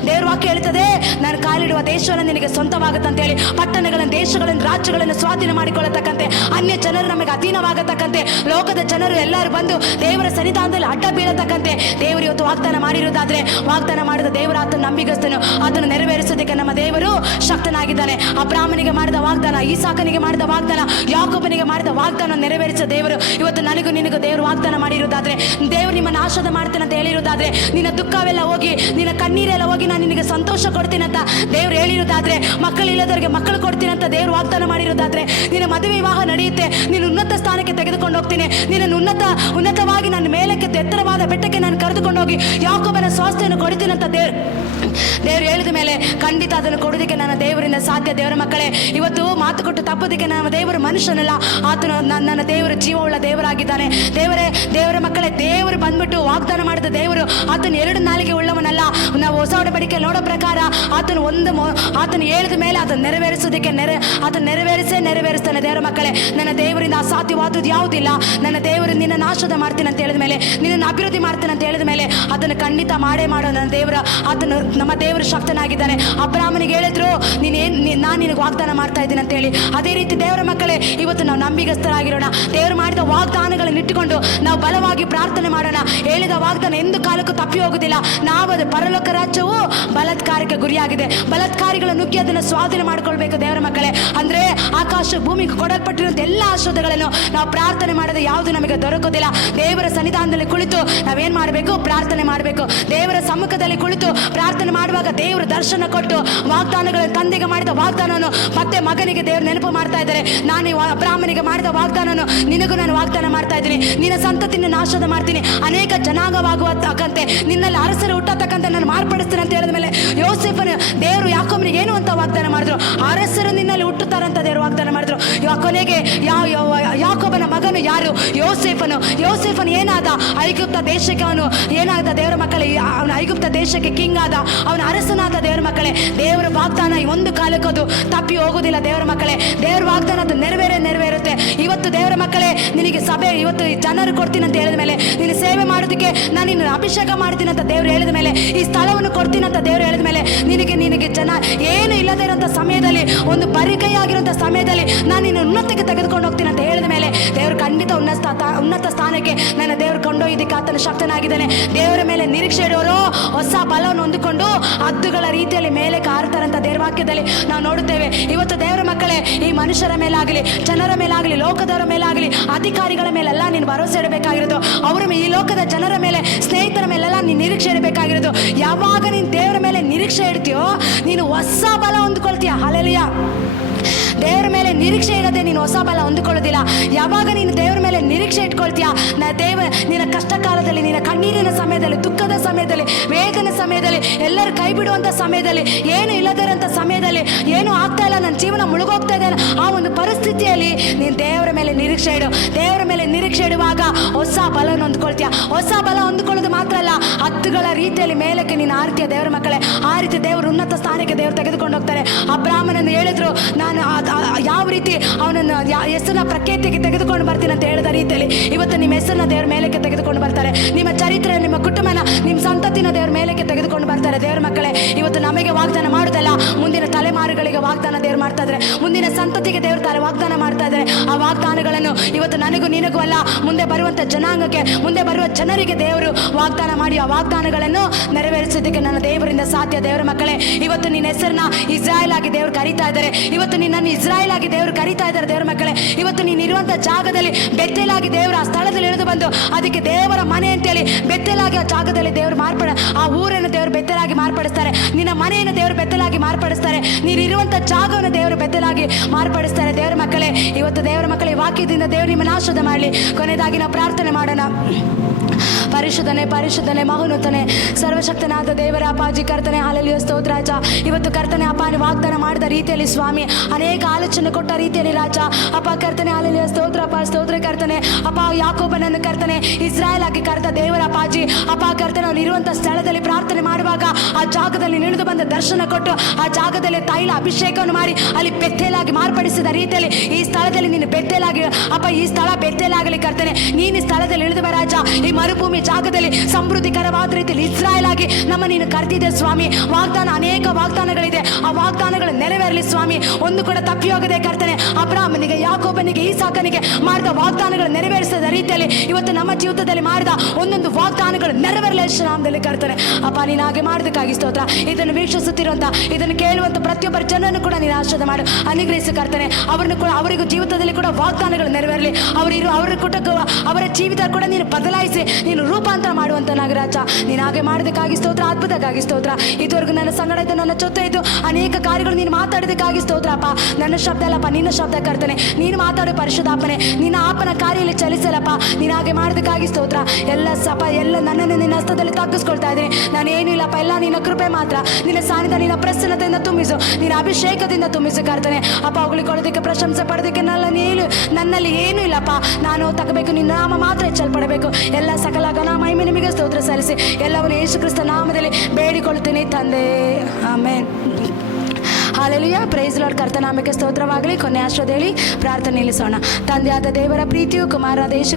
ದೇವ್ರ ವಾಕ್ಯ ಹೇಳ್ತದೆ, ನಾನು ಕಾಲಿಡುವ ದೇಶ ಎಲ್ಲ ನಿನಗೆ ಸ್ವಂತವಾಗುತ್ತಂತ ಹೇಳಿ. ಪಟ್ಟಣಗಳನ್ನು, ದೇಶಗಳನ್ನು, ರಾಜ್ಯಗಳನ್ನು ಸ್ವಾಧೀನ ಮಾಡಿಕೊಳ್ಳತಕ್ಕಂತೆ, ಅನ್ಯ ಜನರು ನಮಗೆ ಅಧೀನವಾಗತಕ್ಕಂತೆ, ಲೋಕದ ಜನರು ಎಲ್ಲರೂ ಬಂದು ದೇವರ ಸನ್ನಿಧಾನದಲ್ಲಿ ಅಡ್ಡ ಬೀಳತಕ್ಕಂತೆ ದೇವರು ಇವತ್ತು ವಾಗ್ದಾನ ಮಾಡಿರುವುದಾದ್ರೆ, ವಾಗ್ದಾನ ಮಾಡಿದ ದೇವರು ಆತನ ನಂಬಿಗಸ್ತನು, ಅದನ್ನು ನೆರವೇರಿಸೋದಕ್ಕೆ ನಮ್ಮ ದೇವರು ಶಕ್ತನಾಗಿದ್ದಾನೆ. ಅಬ್ರಾಮನಿಗೆ ಮಾಡಿದ ವಾಗ್ದಾನ, ಈಸಾಕನಿಗೆ ಮಾಡಿದ ವಾಗ್ದಾನ, ಯಾಕೋಬನಿಗೆ ಮಾಡಿದ ವಾಗ್ದಾನ ನೆರವೇರಿಸ ದೇವರು ಇವತ್ತು ನನಗೂ ನಿನಗೂ ದೇವರು ವಾಗ್ದಾನ ಮಾಡಿರುವುದಾದ್ರೆ, ದೇವರು ನಿಮ್ಮನ್ನು ಆಶೀರ್ವಾದ ಮಾಡ್ತೇನೆ ಅಂತ ಹೇಳಿರುವುದಾದ್ರೆ, ನಿನ್ನ ದುಃಖವೆಲ್ಲ ಹೋಗಿ, ನಿನ್ನ ಕಣ್ಣೀರೆಲ್ಲ ಹೋಗಿ, ನಾನು ನಿನಗೆ ಸಂತೋಷ ಕೊಡ್ತೀನಿ ಅಂತ ದೇವರು ಹೇಳಿರುವುದಾದ್ರೆ, ಮಕ್ಕಳಿಲ್ಲದವರಿಗೆ ಮಕ್ಕಳು ಕೊಡ್ತೀನಿ ಅಂತ ದೇವರು ವಾಗ್ದಾನ ಮಾಡಿರುವುದಾದ್ರೆ, ನಿನ್ನ ಮದುವೆ ವಿವಾಹ ನಡೆಯುತ್ತೆ, ನೀನು ಉನ್ನತ ಸ್ಥಾನಕ್ಕೆ ತೆಗೆದುಕೊಂಡು ಹೋಗ್ತೀನಿ, ನಿನ್ನನ್ನು ಉನ್ನತವಾಗಿ ನನ್ನ ಮೇಲಕ್ಕೆ ಎತ್ತರವಾದ ಬೆಟ್ಟಕ್ಕೆ ನಾನು ಕರೆದುಕೊಂಡು ಹೋಗಿ ಯಾಕೋಬನ ಸ್ವಾಸ್ಥ್ಯವನ್ನು ಕೊಡ್ತೀನಿ ಅಂತ ದೇವರು ಹೇಳಿದ ಮೇಲೆ ಖಂಡಿತ ಅದನ್ನು ಕೊಡೋದಕ್ಕೆ ನನ್ನ ದೇವರಿಂದ ಸಾಧ್ಯ. ದೇವರ ಮಕ್ಕಳೇ, ಇವತ್ತು ಮಾತು ಕೊಟ್ಟು ತಪ್ಪೋದಕ್ಕೆ ನಮ್ಮ ದೇವರು ಮನುಷ್ಯನಲ್ಲ, ಆತನು ನನ್ನ ದೇವರು ಜೀವವುಳ್ಳ ದೇವರಾಗಿದ್ದಾನೆ. ದೇವರ ಮಕ್ಕಳೇ, ದೇವರು ಬಂದ್ಬಿಟ್ಟು ವಾಗ್ದಾನ ಮಾಡಿದ ದೇವರು ಆತನು 2 ನಾಲಿಗೆ ಉಳ್ಳವನಲ್ಲ. ನಾವು ಹೊಸ ಒಡಂಬಡಿಕೆ ನೋಡೋ ಪ್ರಕಾರ ಆತನು ಹೇಳಿದ ಮೇಲೆ ಅದನ್ನು ನೆರವೇರಿಸೋದಕ್ಕೆ ಅದನ್ನು ನೆರವೇರಿಸ್ತಾನೆ. ದೇವರ ಮಕ್ಕಳೇ, ನನ್ನ ದೇವರಿಂದ ಅಸಾಧ್ಯವಾದದ್ದು ಯಾವುದಿಲ್ಲ. ನನ್ನ ದೇವರು ನಿನ್ನ ನಾಶದ ಮಾಡ್ತೀನಿ ಅಂತ ಹೇಳಿದ ಮೇಲೆ, ನಿನ್ನನ್ನು ಅಭಿವೃದ್ಧಿ ಮಾಡ್ತೀನಿ ಅಂತ ಹೇಳಿದ ಮೇಲೆ ಅದನ್ನು ಖಂಡಿತ ಮಾಡೋ ನನ್ನ ದೇವರು. ನಮ್ಮ ದೇವರು ಶಕ್ತನಾಗಿದ್ದಾನೆ. ಅಬ್ರಾಹ್ಮನಿಗೆ ಹೇಳಿದ್ರು, ನಾನು ನಿನಗೆ ವಾಗ್ದಾನ ಮಾಡ್ತಾ ಇದ್ದೀನಿ ಅಂತ ಹೇಳಿ. ಅದೇ ರೀತಿ ದೇವರ ಮಕ್ಕಳೇ, ಇವತ್ತು ನಾವು ನಂಬಿಗಸ್ತರಾಗಿರೋಣ. ದೇವರು ಮಾಡಿದ ವಾಗ್ದಾನಗಳನ್ನು ಇಟ್ಟುಕೊಂಡು ನಾವು ಬಲವಾಗಿ ಪ್ರಾರ್ಥನೆ ಮಾಡೋಣ. ಹೇಳಿದ ವಾಗ್ದಾನ ಎಂದು ಕಾಲಕ್ಕೂ ತಪ್ಪಿ ಹೋಗುದಿಲ್ಲ. ನಾವು ಅದು ಪರಲೋಕ ರಾಜ್ಯವು ಬಲಾತ್ಕಾರಕ್ಕೆ ಗುರಿಯಾಗಿದೆ. ಬಲಾತ್ಕಾರಿಗಳ ನುಗ್ಗಿ ಅದನ್ನು ಸ್ವಾಧೀನ ಮಾಡ್ಕೊಳ್ಬೇಕು ದೇವರ ಮಕ್ಕಳೇ. ಅಂದ್ರೆ ಆಕಾಶ ಭೂಮಿಗೆ ಕೊಡಲ್ಪಟ್ಟಿರುವಂತ ಎಲ್ಲ ಆಶೀರ್ವಾದಗಳನ್ನು ನಾವು ಪ್ರಾರ್ಥನೆ ಮಾಡದೆ ಯಾವುದು ನಮಗೆ ದೊರಕೋದಿಲ್ಲ. ದೇವರ ಸನ್ನಿಧಾನದಲ್ಲಿ ಕುಳಿತು ನಾವೇನ್ ಮಾಡಬೇಕು? ಪ್ರಾರ್ಥನೆ ಮಾಡಬೇಕು. ದೇವರ ಸಮ್ಮುಖದಲ್ಲಿ ಕುಳಿತು ಪ್ರಾರ್ಥನೆ ಮಾಡುವಾಗ ದೇವರು ದರ್ಶನ ಕೊಟ್ಟು ವಾಗ್ದಾನಗಳನ್ನು, ತಂದೆಗೆ ಮಾಡಿದ ವಾಗ್ದಾನವನ್ನು ಮತ್ತೆ ಮಗನಿಗೆ ದೇವರು ನೆನಪು ಮಾಡ್ತಾ ಇದ್ದಾರೆ. ನಾನು ಅಬ್ರಾಹ್ಮನಿಗೆ ಮಾಡಿದ ವಾಗ್ದಾನವನ್ನು ನಿನಗೂ ನಾನು ವಾಗ್ದಾನ ಮಾಡ್ತಾ ಇದ್ದೀನಿ. ನಿನ್ನ ಸಂತತಿಯನ್ನು ನಾಶದ ಮಾಡ್ತೀನಿ, ಅನೇಕ ಜನಾಂಗವಾಗುವತಕ್ಕಂತೆ, ನಿನ್ನಲ್ಲಿ ಅರಸರು ಹುಟ್ಟತಕ್ಕಂತೆ ನಾನು ಮಾರ್ಪಡಿಸ್ತೀನಿ ಅಂತ ಹೇಳಿದ ಮೇಲೆ ಯೋಸೇಫನ ದೇವರು ಯಾಕೋಬನಿಗೆ ಏನು ಅಂತ ವಾಗ್ದಾನ ಮಾಡಿದ್ರು? ಅರಸರು ನಿನ್ನಲ್ಲಿ ಹುಟ್ಟುತ್ತಾರಂತ ದೇವರು ವಾಗ್ದಾನ ಮಾಡಿದ್ರು. ಕೊನೆಗೆ ಯಾಕೋಬನ ಮಗನು ಯಾರು? ಯೋಸೇಫನು ಏನಾದ? ಐಗುಪ್ತ ದೇಶಕ್ಕೆ ಅವನು ಏನಾದ? ದೇವರ ಮಕ್ಕಳೇ, ಅವನು ಐಗುಪ್ತ ದೇಶಕ್ಕೆ ಕಿಂಗ್ ಆದ, ಅವನ ಅರಸನಾದ. ದೇವರ ಮಕ್ಕಳೇ, ದೇವರ ವಾಗ್ದಾನ ಒಂದು ಕಾಲಕ್ಕದು ತಪ್ಪಿ ಹೋಗುದಿಲ್ಲ. ದೇವರ ಮಕ್ಕಳೇ, ದೇವರ ವಾಗ್ದಾನ ಅದು ನೆರವೇರುತ್ತೆ. ಇವತ್ತು ದೇವರ ಮಕ್ಕಳೇ, ನಿನಗೆ ಸಭೆ ಇವತ್ತು ಜನರು ಕೊಡ್ತೀನಿ ಅಂತ ಹೇಳಿದ ಮೇಲೆ, ನಿನ್ನ ಸೇವೆ ಮಾಡೋದಕ್ಕೆ ನಾನು ನಿನ್ನ ಅಭಿಷೇಕ ಮಾಡ್ತೀನಿ ಅಂತ ದೇವರು ಹೇಳಿದ ಮೇಲೆ, ಈ ಸ್ಥಳವನ್ನು ಕೊಡ್ತೀನಿ ಅಂತ ದೇವರು ಹೇಳಿದ ಮೇಲೆ, ನಿನಗೆ ಜನ ಏನು ಇಲ್ಲದೇ ಇರೋಂಥ ಸಮಯದಲ್ಲಿ, ಒಂದು ಬರಿಕೈಯಾಗಿರುವಂಥ ಸಮಯದಲ್ಲಿ ನಾನು ನಿನ್ನ ಉನ್ನತಕ್ಕೆ ತೆಗೆದುಕೊಂಡು ಹೋಗ್ತೀನಿ ಅಂತ ಹೇಳಿದ ಮೇಲೆ, ದೇವರು ಖಂಡಿತ ಉನ್ನತ ಸ್ಥಾನಕ್ಕೆ ನನ್ನ ದೇವರು ಕೊಂಡೊಯ್ಯದಕ್ಕೆ ಆತನ ಶಕ್ತನಾಗಿದ್ದಾನೆ. ದೇವರ ಮೇಲೆ ನಿರೀಕ್ಷೆ ಇಡೋರು ಹೊಸ ಬಲವನ್ನು ಹೊಂದಿಕೊಂಡು ಹದ್ದುಗಳ ರೀತಿಯಲ್ಲಿ ಮೇಲೆ ಕಾರುತ್ತಾರಂತ ದೇವರ ವಾಕ್ಯದಲ್ಲಿ ನಾವು ನೋಡುತ್ತೇವೆ. ಇವತ್ತು ದೇವರ ಮಕ್ಕಳೇ, ಈ ಮನುಷ್ಯರ ಮೇಲಾಗಲಿ, ಜನರ ಮೇಲಾಗಲಿ, ಲೋಕದವರ ಮೇಲಾಗಲಿ, ಅಧಿಕಾರಿಗಳ ಮೇಲೆಲ್ಲ ನೀನು ಭರವಸೆ ಇಡಬೇಕಾಗಿರೋದು. ಈ ಲೋಕದ ಜನರ ಮೇಲೆ, ಸ್ನೇಹಿತರ ಮೇಲೆಲ್ಲ ನೀನು ನಿರೀಕ್ಷೆ ಇಡಬೇಕಾಗಿರೋದು. ಯಾವಾಗ ನೀನು ದೇವರ ಮೇಲೆ ನಿರೀಕ್ಷೆ ಇಡ್ತೀಯೋ, ನೀನು ಹೊಸ ಬಲ ಹೊಂದ್ಕೊಳ್ತೀಯ. ಹಲ್ಲೆಲೂಯಾ. ದೇವರ ಮೇಲೆ ನಿರೀಕ್ಷೆ ಇಡದೆ ನೀನು ಹೊಸ ಬಲ ಹೊಂದಿಕೊಳ್ಳೋದಿಲ್ಲ. ಯಾವಾಗ ನೀನು ದೇವರ ಮೇಲೆ ನಿರೀಕ್ಷೆ ಇಟ್ಕೊಳ್ತೀಯ, ನಿನ್ನ ಕಷ್ಟ ಕಾಲದಲ್ಲಿ, ನಿನ್ನ ಕಣ್ಣೀರಿನ ಸಮಯದಲ್ಲಿ, ದುಃಖದ ಸಮಯದಲ್ಲಿ, ವೇದನೆ ಸಮಯದಲ್ಲಿ, ಎಲ್ಲರೂ ಕೈ ಬಿಡುವಂಥ ಸಮಯದಲ್ಲಿ, ಏನು ಇಲ್ಲದಿರೋಂಥ ಸಮಯದಲ್ಲಿ, ಏನು ಆಗ್ತಾ ಇಲ್ಲ, ನನ್ನ ಜೀವನ ಮುಳುಗೋಗ್ತಾ ಇದೆ, ಆ ಒಂದು ಪರಿಸ್ಥಿತಿಯಲ್ಲಿ ನೀನು ದೇವರ ಮೇಲೆ ನಿರೀಕ್ಷೆ ಇಡು. ದೇವರ ಮೇಲೆ ನಿರೀಕ್ಷೆ ಇಡುವಾಗ ಹೊಸ ಬಲವನ್ನು ಹೊಂದ್ಕೊಳ್ತೀಯ. ಹೊಸ ಬಲ ಹೊಂದ್ಕೊಳ್ಳೋದು ಮಾತ್ರ ಅಲ್ಲ, ಹದ್ದುಗಳ ರೀತಿಯಲ್ಲಿ ಮೇಲಕ್ಕೆ ನೀನು ಆರ್ತೀಯ. ದೇವರ ಮಕ್ಕಳೇ, ಆ ರೀತಿ ದೇವರು ಉನ್ನತ ಸ್ಥಾನಕ್ಕೆ ದೇವರು ತೆಗೆದುಕೊಂಡು ಹೋಗ್ತಾರೆ. ಅಬ್ರಾಹ್ಮನನ್ನು ಹೇಳಿದ್ರು, ನಾನು ಯಾವ ರೀತಿ ಅವನನ್ನು ಹೆಸರನ್ನ ಪ್ರಖ್ಯಾತಿಗೆ ತೆಗೆದುಕೊಂಡು ಬರ್ತೀನಿ ಅಂತ ಹೇಳಿದ ರೀತಿಯಲ್ಲಿ ಇವತ್ತು ನಿಮ್ಮ ಹೆಸರನ್ನ ದೇವರ ಮೇಲಕ್ಕೆ ತೆಗೆದುಕೊಂಡು ಬರ್ತಾರೆ. ನಿಮ್ಮ ಚರಿತ್ರೆ, ನಿಮ್ಮ ಕುಟುಂಬನ, ನಿಮ್ಮ ಸಂತತಿನ ದೇವರ ಮೇಲಕ್ಕೆ ತೆಗೆದುಕೊಂಡು ಬರ್ತಾರೆ. ದೇವರ ಮಕ್ಕಳೇ, ಇವತ್ತು ನಮಗೆ ವಾಗ್ದಾನ ಮಾಡುದಲ್ಲ, ಮುಂದಿನ ತಲೆಮಾರುಗಳಿಗೆ ವಾಗ್ದಾನ ದೇವರು ಮಾಡ್ತಾ ಇದ್ದಾರೆ. ಮುಂದಿನ ಸಂತತಿಗೆ ದೇವರು ವಾಗ್ದಾನ ಮಾಡ್ತಾ ಇದ್ದಾರೆ. ಆ ವಾಗ್ದಾನಗಳನ್ನು ಇವತ್ತು ನನಗೂ ನಿನಗೂ ಅಲ್ಲ, ಮುಂದೆ ಬರುವಂಥ ಜನಾಂಗಕ್ಕೆ, ಮುಂದೆ ಬರುವ ಜನರಿಗೆ ದೇವರು ವಾಗ್ದಾನ ಮಾಡಿ ಆ ವಾಗ್ದಾನಗಳನ್ನು ನೆರವೇರಿಸೋದಕ್ಕೆ ನನ್ನ ದೇವರಿಂದ ಸಾಧ್ಯ. ದೇವರ ಮಕ್ಕಳೇ, ಇವತ್ತು ನಿನ್ನ ಹೆಸರನ್ನ ಇಸ್ರಾಯೇಲ್ ಆಗಿ ದೇವರು ಕರೀತಾ ಇದ್ದಾರೆ. ಇವತ್ತು ನಿನ್ನನ್ನು ಇಸ್ರಾಯೇಲ್ ಆಗಿ ದೇವರು ಕರೀತಾ ಇದ್ದಾರೆ. ದೇವರ ಮಕ್ಕಳೇ, ಇವತ್ತು ನೀನು ಇರುವಂಥ ಜಾಗದಲ್ಲಿ ಬೆತ್ತೇಲಾಗಿ ದೇವರು ಆ ಸ್ಥಳದಲ್ಲಿ ಇಳಿದು ಬಂದು ಅದಕ್ಕೆ ದೇವರ ಮನೆ ಅಂತೇಳಿ ಬೆತ್ತೇಲಾಗಿ ಆ ಜಾಗದಲ್ಲಿ ದೇವರು ಆ ಊರನ್ನು ದೇವರು ಬೆತ್ತಲಾಗಿ ಮಾರ್ಪಡಿಸ್ತಾರೆ. ನಿನ್ನ ಮನೆಯನ್ನು ದೇವರು ಬೆತ್ತಲಾಗಿ ಮಾರ್ಪಡಿಸ್ತಾರೆ. ನೀನು ಇರುವಂಥ ಜಾಗವನ್ನು ದೇವರು ಬೆತ್ತಲಾಗಿ ಮಾರ್ಪಡಿಸ್ತಾರೆ. ದೇವರ ಮಕ್ಕಳೇ, ಇವತ್ತು ದೇವರ ಮಕ್ಕಳೇ, ವಾಕ್ಯದಿಂದ ದೇವರು ನಿಮ್ಮನ್ನು ಆಶೀರ್ವಾದ ಮಾಡಲಿ. ಕೊನೆಯದಾಗಿ ನಾವು ಪ್ರಾರ್ಥನೆ ಮಾಡೋಣ. ಪರಿಶುದ್ಧನೆ ಮಹೋನ್ನತನೆ ಸರ್ವಶಕ್ತನಾದ ದೇವರ ಅಪ್ಪಾಜಿ ಕರ್ತನೆ, ಹಲ್ಲೆಲೂಯಾ, ಸ್ತೋತ್ರ ರಾಜ. ಇವತ್ತು ಕರ್ತನೆ ಅಪ್ಪ, ನೀವು ವಾಗ್ದಾನ ಮಾಡಿದ ರೀತಿಯಲ್ಲಿ ಸ್ವಾಮಿ, ಅನೇಕ ಆಲೋಚನೆ ಕೊಟ್ಟ ರೀತಿಯಲ್ಲಿ ರಾಜ ಅಪ್ಪ ಕರ್ತನೆ, ಹಲ್ಲೆಲೂಯಾ, ಸ್ತೋತ್ರ ಅಪ್ಪ, ಸ್ತೋತ್ರ ಕರ್ತನೆ ಅಪ್ಪ. ಯಾಕೋಬನನ್ನು ಕರ್ತನೆ ಇಸ್ರಾಯೇಲ್ ಆಗಿ ಕರೆದ ದೇವರ ಅಪ್ಪಾಜಿ ಅಪ್ಪ ಕರ್ತನೆ, ಅವನು ಇರುವಂಥ ಸ್ಥಳದಲ್ಲಿ ಪ್ರಾರ್ಥನೆ ಮಾಡುವಾಗ ಆ ಜಾಗದಲ್ಲಿ ನಿಳಿದು ಬಂದ ದರ್ಶನ ಕೊಟ್ಟು ಆ ಜಾಗದಲ್ಲಿ ತೈಲ ಅಭಿಷೇಕವನ್ನು ಮಾಡಿ ಅಲ್ಲಿ ಬೆತ್ತೇಲಾಗಿ ಮಾರ್ಪಡಿಸಿದ ರೀತಿಯಲ್ಲಿ ಈ ಸ್ಥಳದಲ್ಲಿ ನೀನು ಬೆತ್ತೇಲಾಗಿ ಅಪ್ಪ, ಈ ಸ್ಥಳ ಬೆತ್ತೇಲಾಗಲಿ ಕರ್ತನೆ. ನೀನು ಈ ಸ್ಥಳದಲ್ಲಿ ಇಳಿದು ಬರಾಜ, ಈ ಮರುಭೂಮಿ ಜಾಗದಲ್ಲಿ ಸಮೃದ್ಧಿಕರವಾದ ರೀತಿಯಲ್ಲಿ ಇಸ್ರಾಯೇಲ್ ಆಗಿ ನಮ್ಮ ನೀನು ಕರೆದಿದೆ ಸ್ವಾಮಿ. ವಾಗ್ದಾನ, ಅನೇಕ ವಾಗ್ದಾನಗಳಿದೆ. ಆ ವಾಗ್ದಾನಗಳು ನೆರವೇರಲಿ ಸ್ವಾಮಿ. ಒಂದು ಕೂಡ ತಪ್ಪಿ ಹೋಗದೆ ಕರ್ತನೆ, ಅಬ್ರಾಹ್ಮನಿಗೆ, ಯಾಕೋಬನಿಗೆ, ಈಸಾಕನಿಗೆ ಮಾಡಿದ ವಾಗ್ದಾನಗಳು ನೆರವೇರಿಸಿದ ರೀತಿಯಲ್ಲಿ ಇವತ್ತು ನಮ್ಮ ಜೀವಿತದಲ್ಲಿ ಮಾಡಿದ ಒಂದೊಂದು ವಾಗ್ದಾನಗಳು ನೆರವೇರಲಿ ನಾಮದಲ್ಲಿ ಕರ್ತನೆ. ಅಪ್ಪ, ನೀನು ಹಾಗೆ ಮಾಡೋದಕ್ಕಾಗಿ ಸ್ತೋತ್ರ. ಇದನ್ನು ವೀಕ್ಷಿಸುತ್ತಿರುವಂತ, ಇದನ್ನು ಕೇಳುವಂತ ಪ್ರತಿಯೊಬ್ಬರ ಜನರನ್ನು ಕೂಡ ನೀನು ಆಶೀರ್ವಾದ ಮಾಡು, ಅನುಗ್ರಹಿಸಿ ಕರ್ತನೆ. ಅವರನ್ನು ಕೂಡ, ಅವರಿಗೂ ಜೀವಿತದಲ್ಲಿ ಕೂಡ ವಾಗ್ದಾನಗಳು ನೆರವೇರಲಿ. ಅವರ ಜೀವಿತ ಕೂಡ ನೀನು ಬದಲಾಯಿಸಿ, ನೀನು ರೂಪಾಂತರ ಮಾಡುವಂಥ ನಾಗರಾಜ. ನೀನು ಹಾಗೆ ಮಾಡೋದಕ್ಕಾಗಿ ಸ್ತೋತ್ರ, ಅದ್ಭುತಕ್ಕಾಗಿ ಸ್ತೋತ್ರ. ಇದುವರೆಗೂ ನನ್ನ ಸಂಗಡ ಇದ್ದು, ನನ್ನ ಜೊತೆ ಇದ್ದು ಅನೇಕ ಕಾರ್ಯಗಳು ನೀನು ಮಾತಾಡೋದಕ್ಕಾಗಿ ಸ್ತೋತ್ರಪ್ಪ. ನನ್ನ ಶಬ್ದ ಅಲ್ಲಪ್ಪ, ನಿನ್ನ ಶಬ್ದ ಕರ್ತನೆ. ನೀನು ಮಾತಾಡೋ ಪರಿಶುದ್ಧಾತ್ಮನೆ, ನಿನ್ನ ಆಪನ ಕಾರ್ಯದಲ್ಲಿ ಚಲಿಸಲಪ್ಪ. ನೀನು ಹಾಗೆ ಮಾಡೋದಕ್ಕಾಗಿ ಸ್ತೋತ್ರ. ಎಲ್ಲ ನನ್ನನ್ನು ನಿನ್ನ ಹಸ್ತದಲ್ಲಿ ತಗ್ಗಿಸ್ಕೊಳ್ತಾ ಇದ್ದೀನಿ. ನಾನು ಏನೂ ಇಲ್ಲಪ್ಪ, ಎಲ್ಲ ನಿನ್ನ ಕೃಪೆ ಮಾತ್ರ. ನಿನ್ನ ಸಾನ್ನಿಧ್ಯ, ನಿನ್ನ ಪ್ರಸನ್ನತೆಯಿಂದ ತುಂಬಿಸು, ನಿನ್ನ ಅಭಿಷೇಕದಿಂದ ತುಂಬಿಸು ಕರ್ತನೆ. ಅಪ್ಪ, ಹೊಗಳಿಕೊಳ್ಳೋದಕ್ಕೆ, ಪ್ರಶಂಸೆ ಪಡೋದಕ್ಕೆ ನನ್ನಲ್ಲಿ ಏನೂ ಇಲ್ಲಪ್ಪ. ನಾನು ತಗಬೇಕು, ನಿನ್ನ ನಾಮ ಮಾತ್ರ ಹೆಚ್ಚಲ್ಪಡಬೇಕು. ಎಲ್ಲ ಸಕಲ ಘನ ಮಹಿಮೆ ನಿಮಗೆ ಸ್ತೋತ್ರ ಸಲ್ಲಿಸಿ ಎಲ್ಲವನ್ನು ಯೇಸು ಕ್ರಿಸ್ತ ನಾಮದಲ್ಲಿ ಬೇಡಿಕೊಳ್ಳುತ್ತೇನೆ ತಂದೆ, ಆಮೆನ್. Hallelujah, praise lord. ಕರ್ತನಾಮಕ್ಕೆ ಸ್ತೋತ್ರವಾಗಲಿ. ಕೊನೆ ಆಶ್ರಯ ಹೇಳಿ ಪ್ರಾರ್ಥನೆ ನಿಲ್ಲಿಸೋಣ. ತಂದೆಯಾದ ದೇವರ ಪ್ರೀತಿಯು, ಕುಮಾರನಾದ ಯೇಸು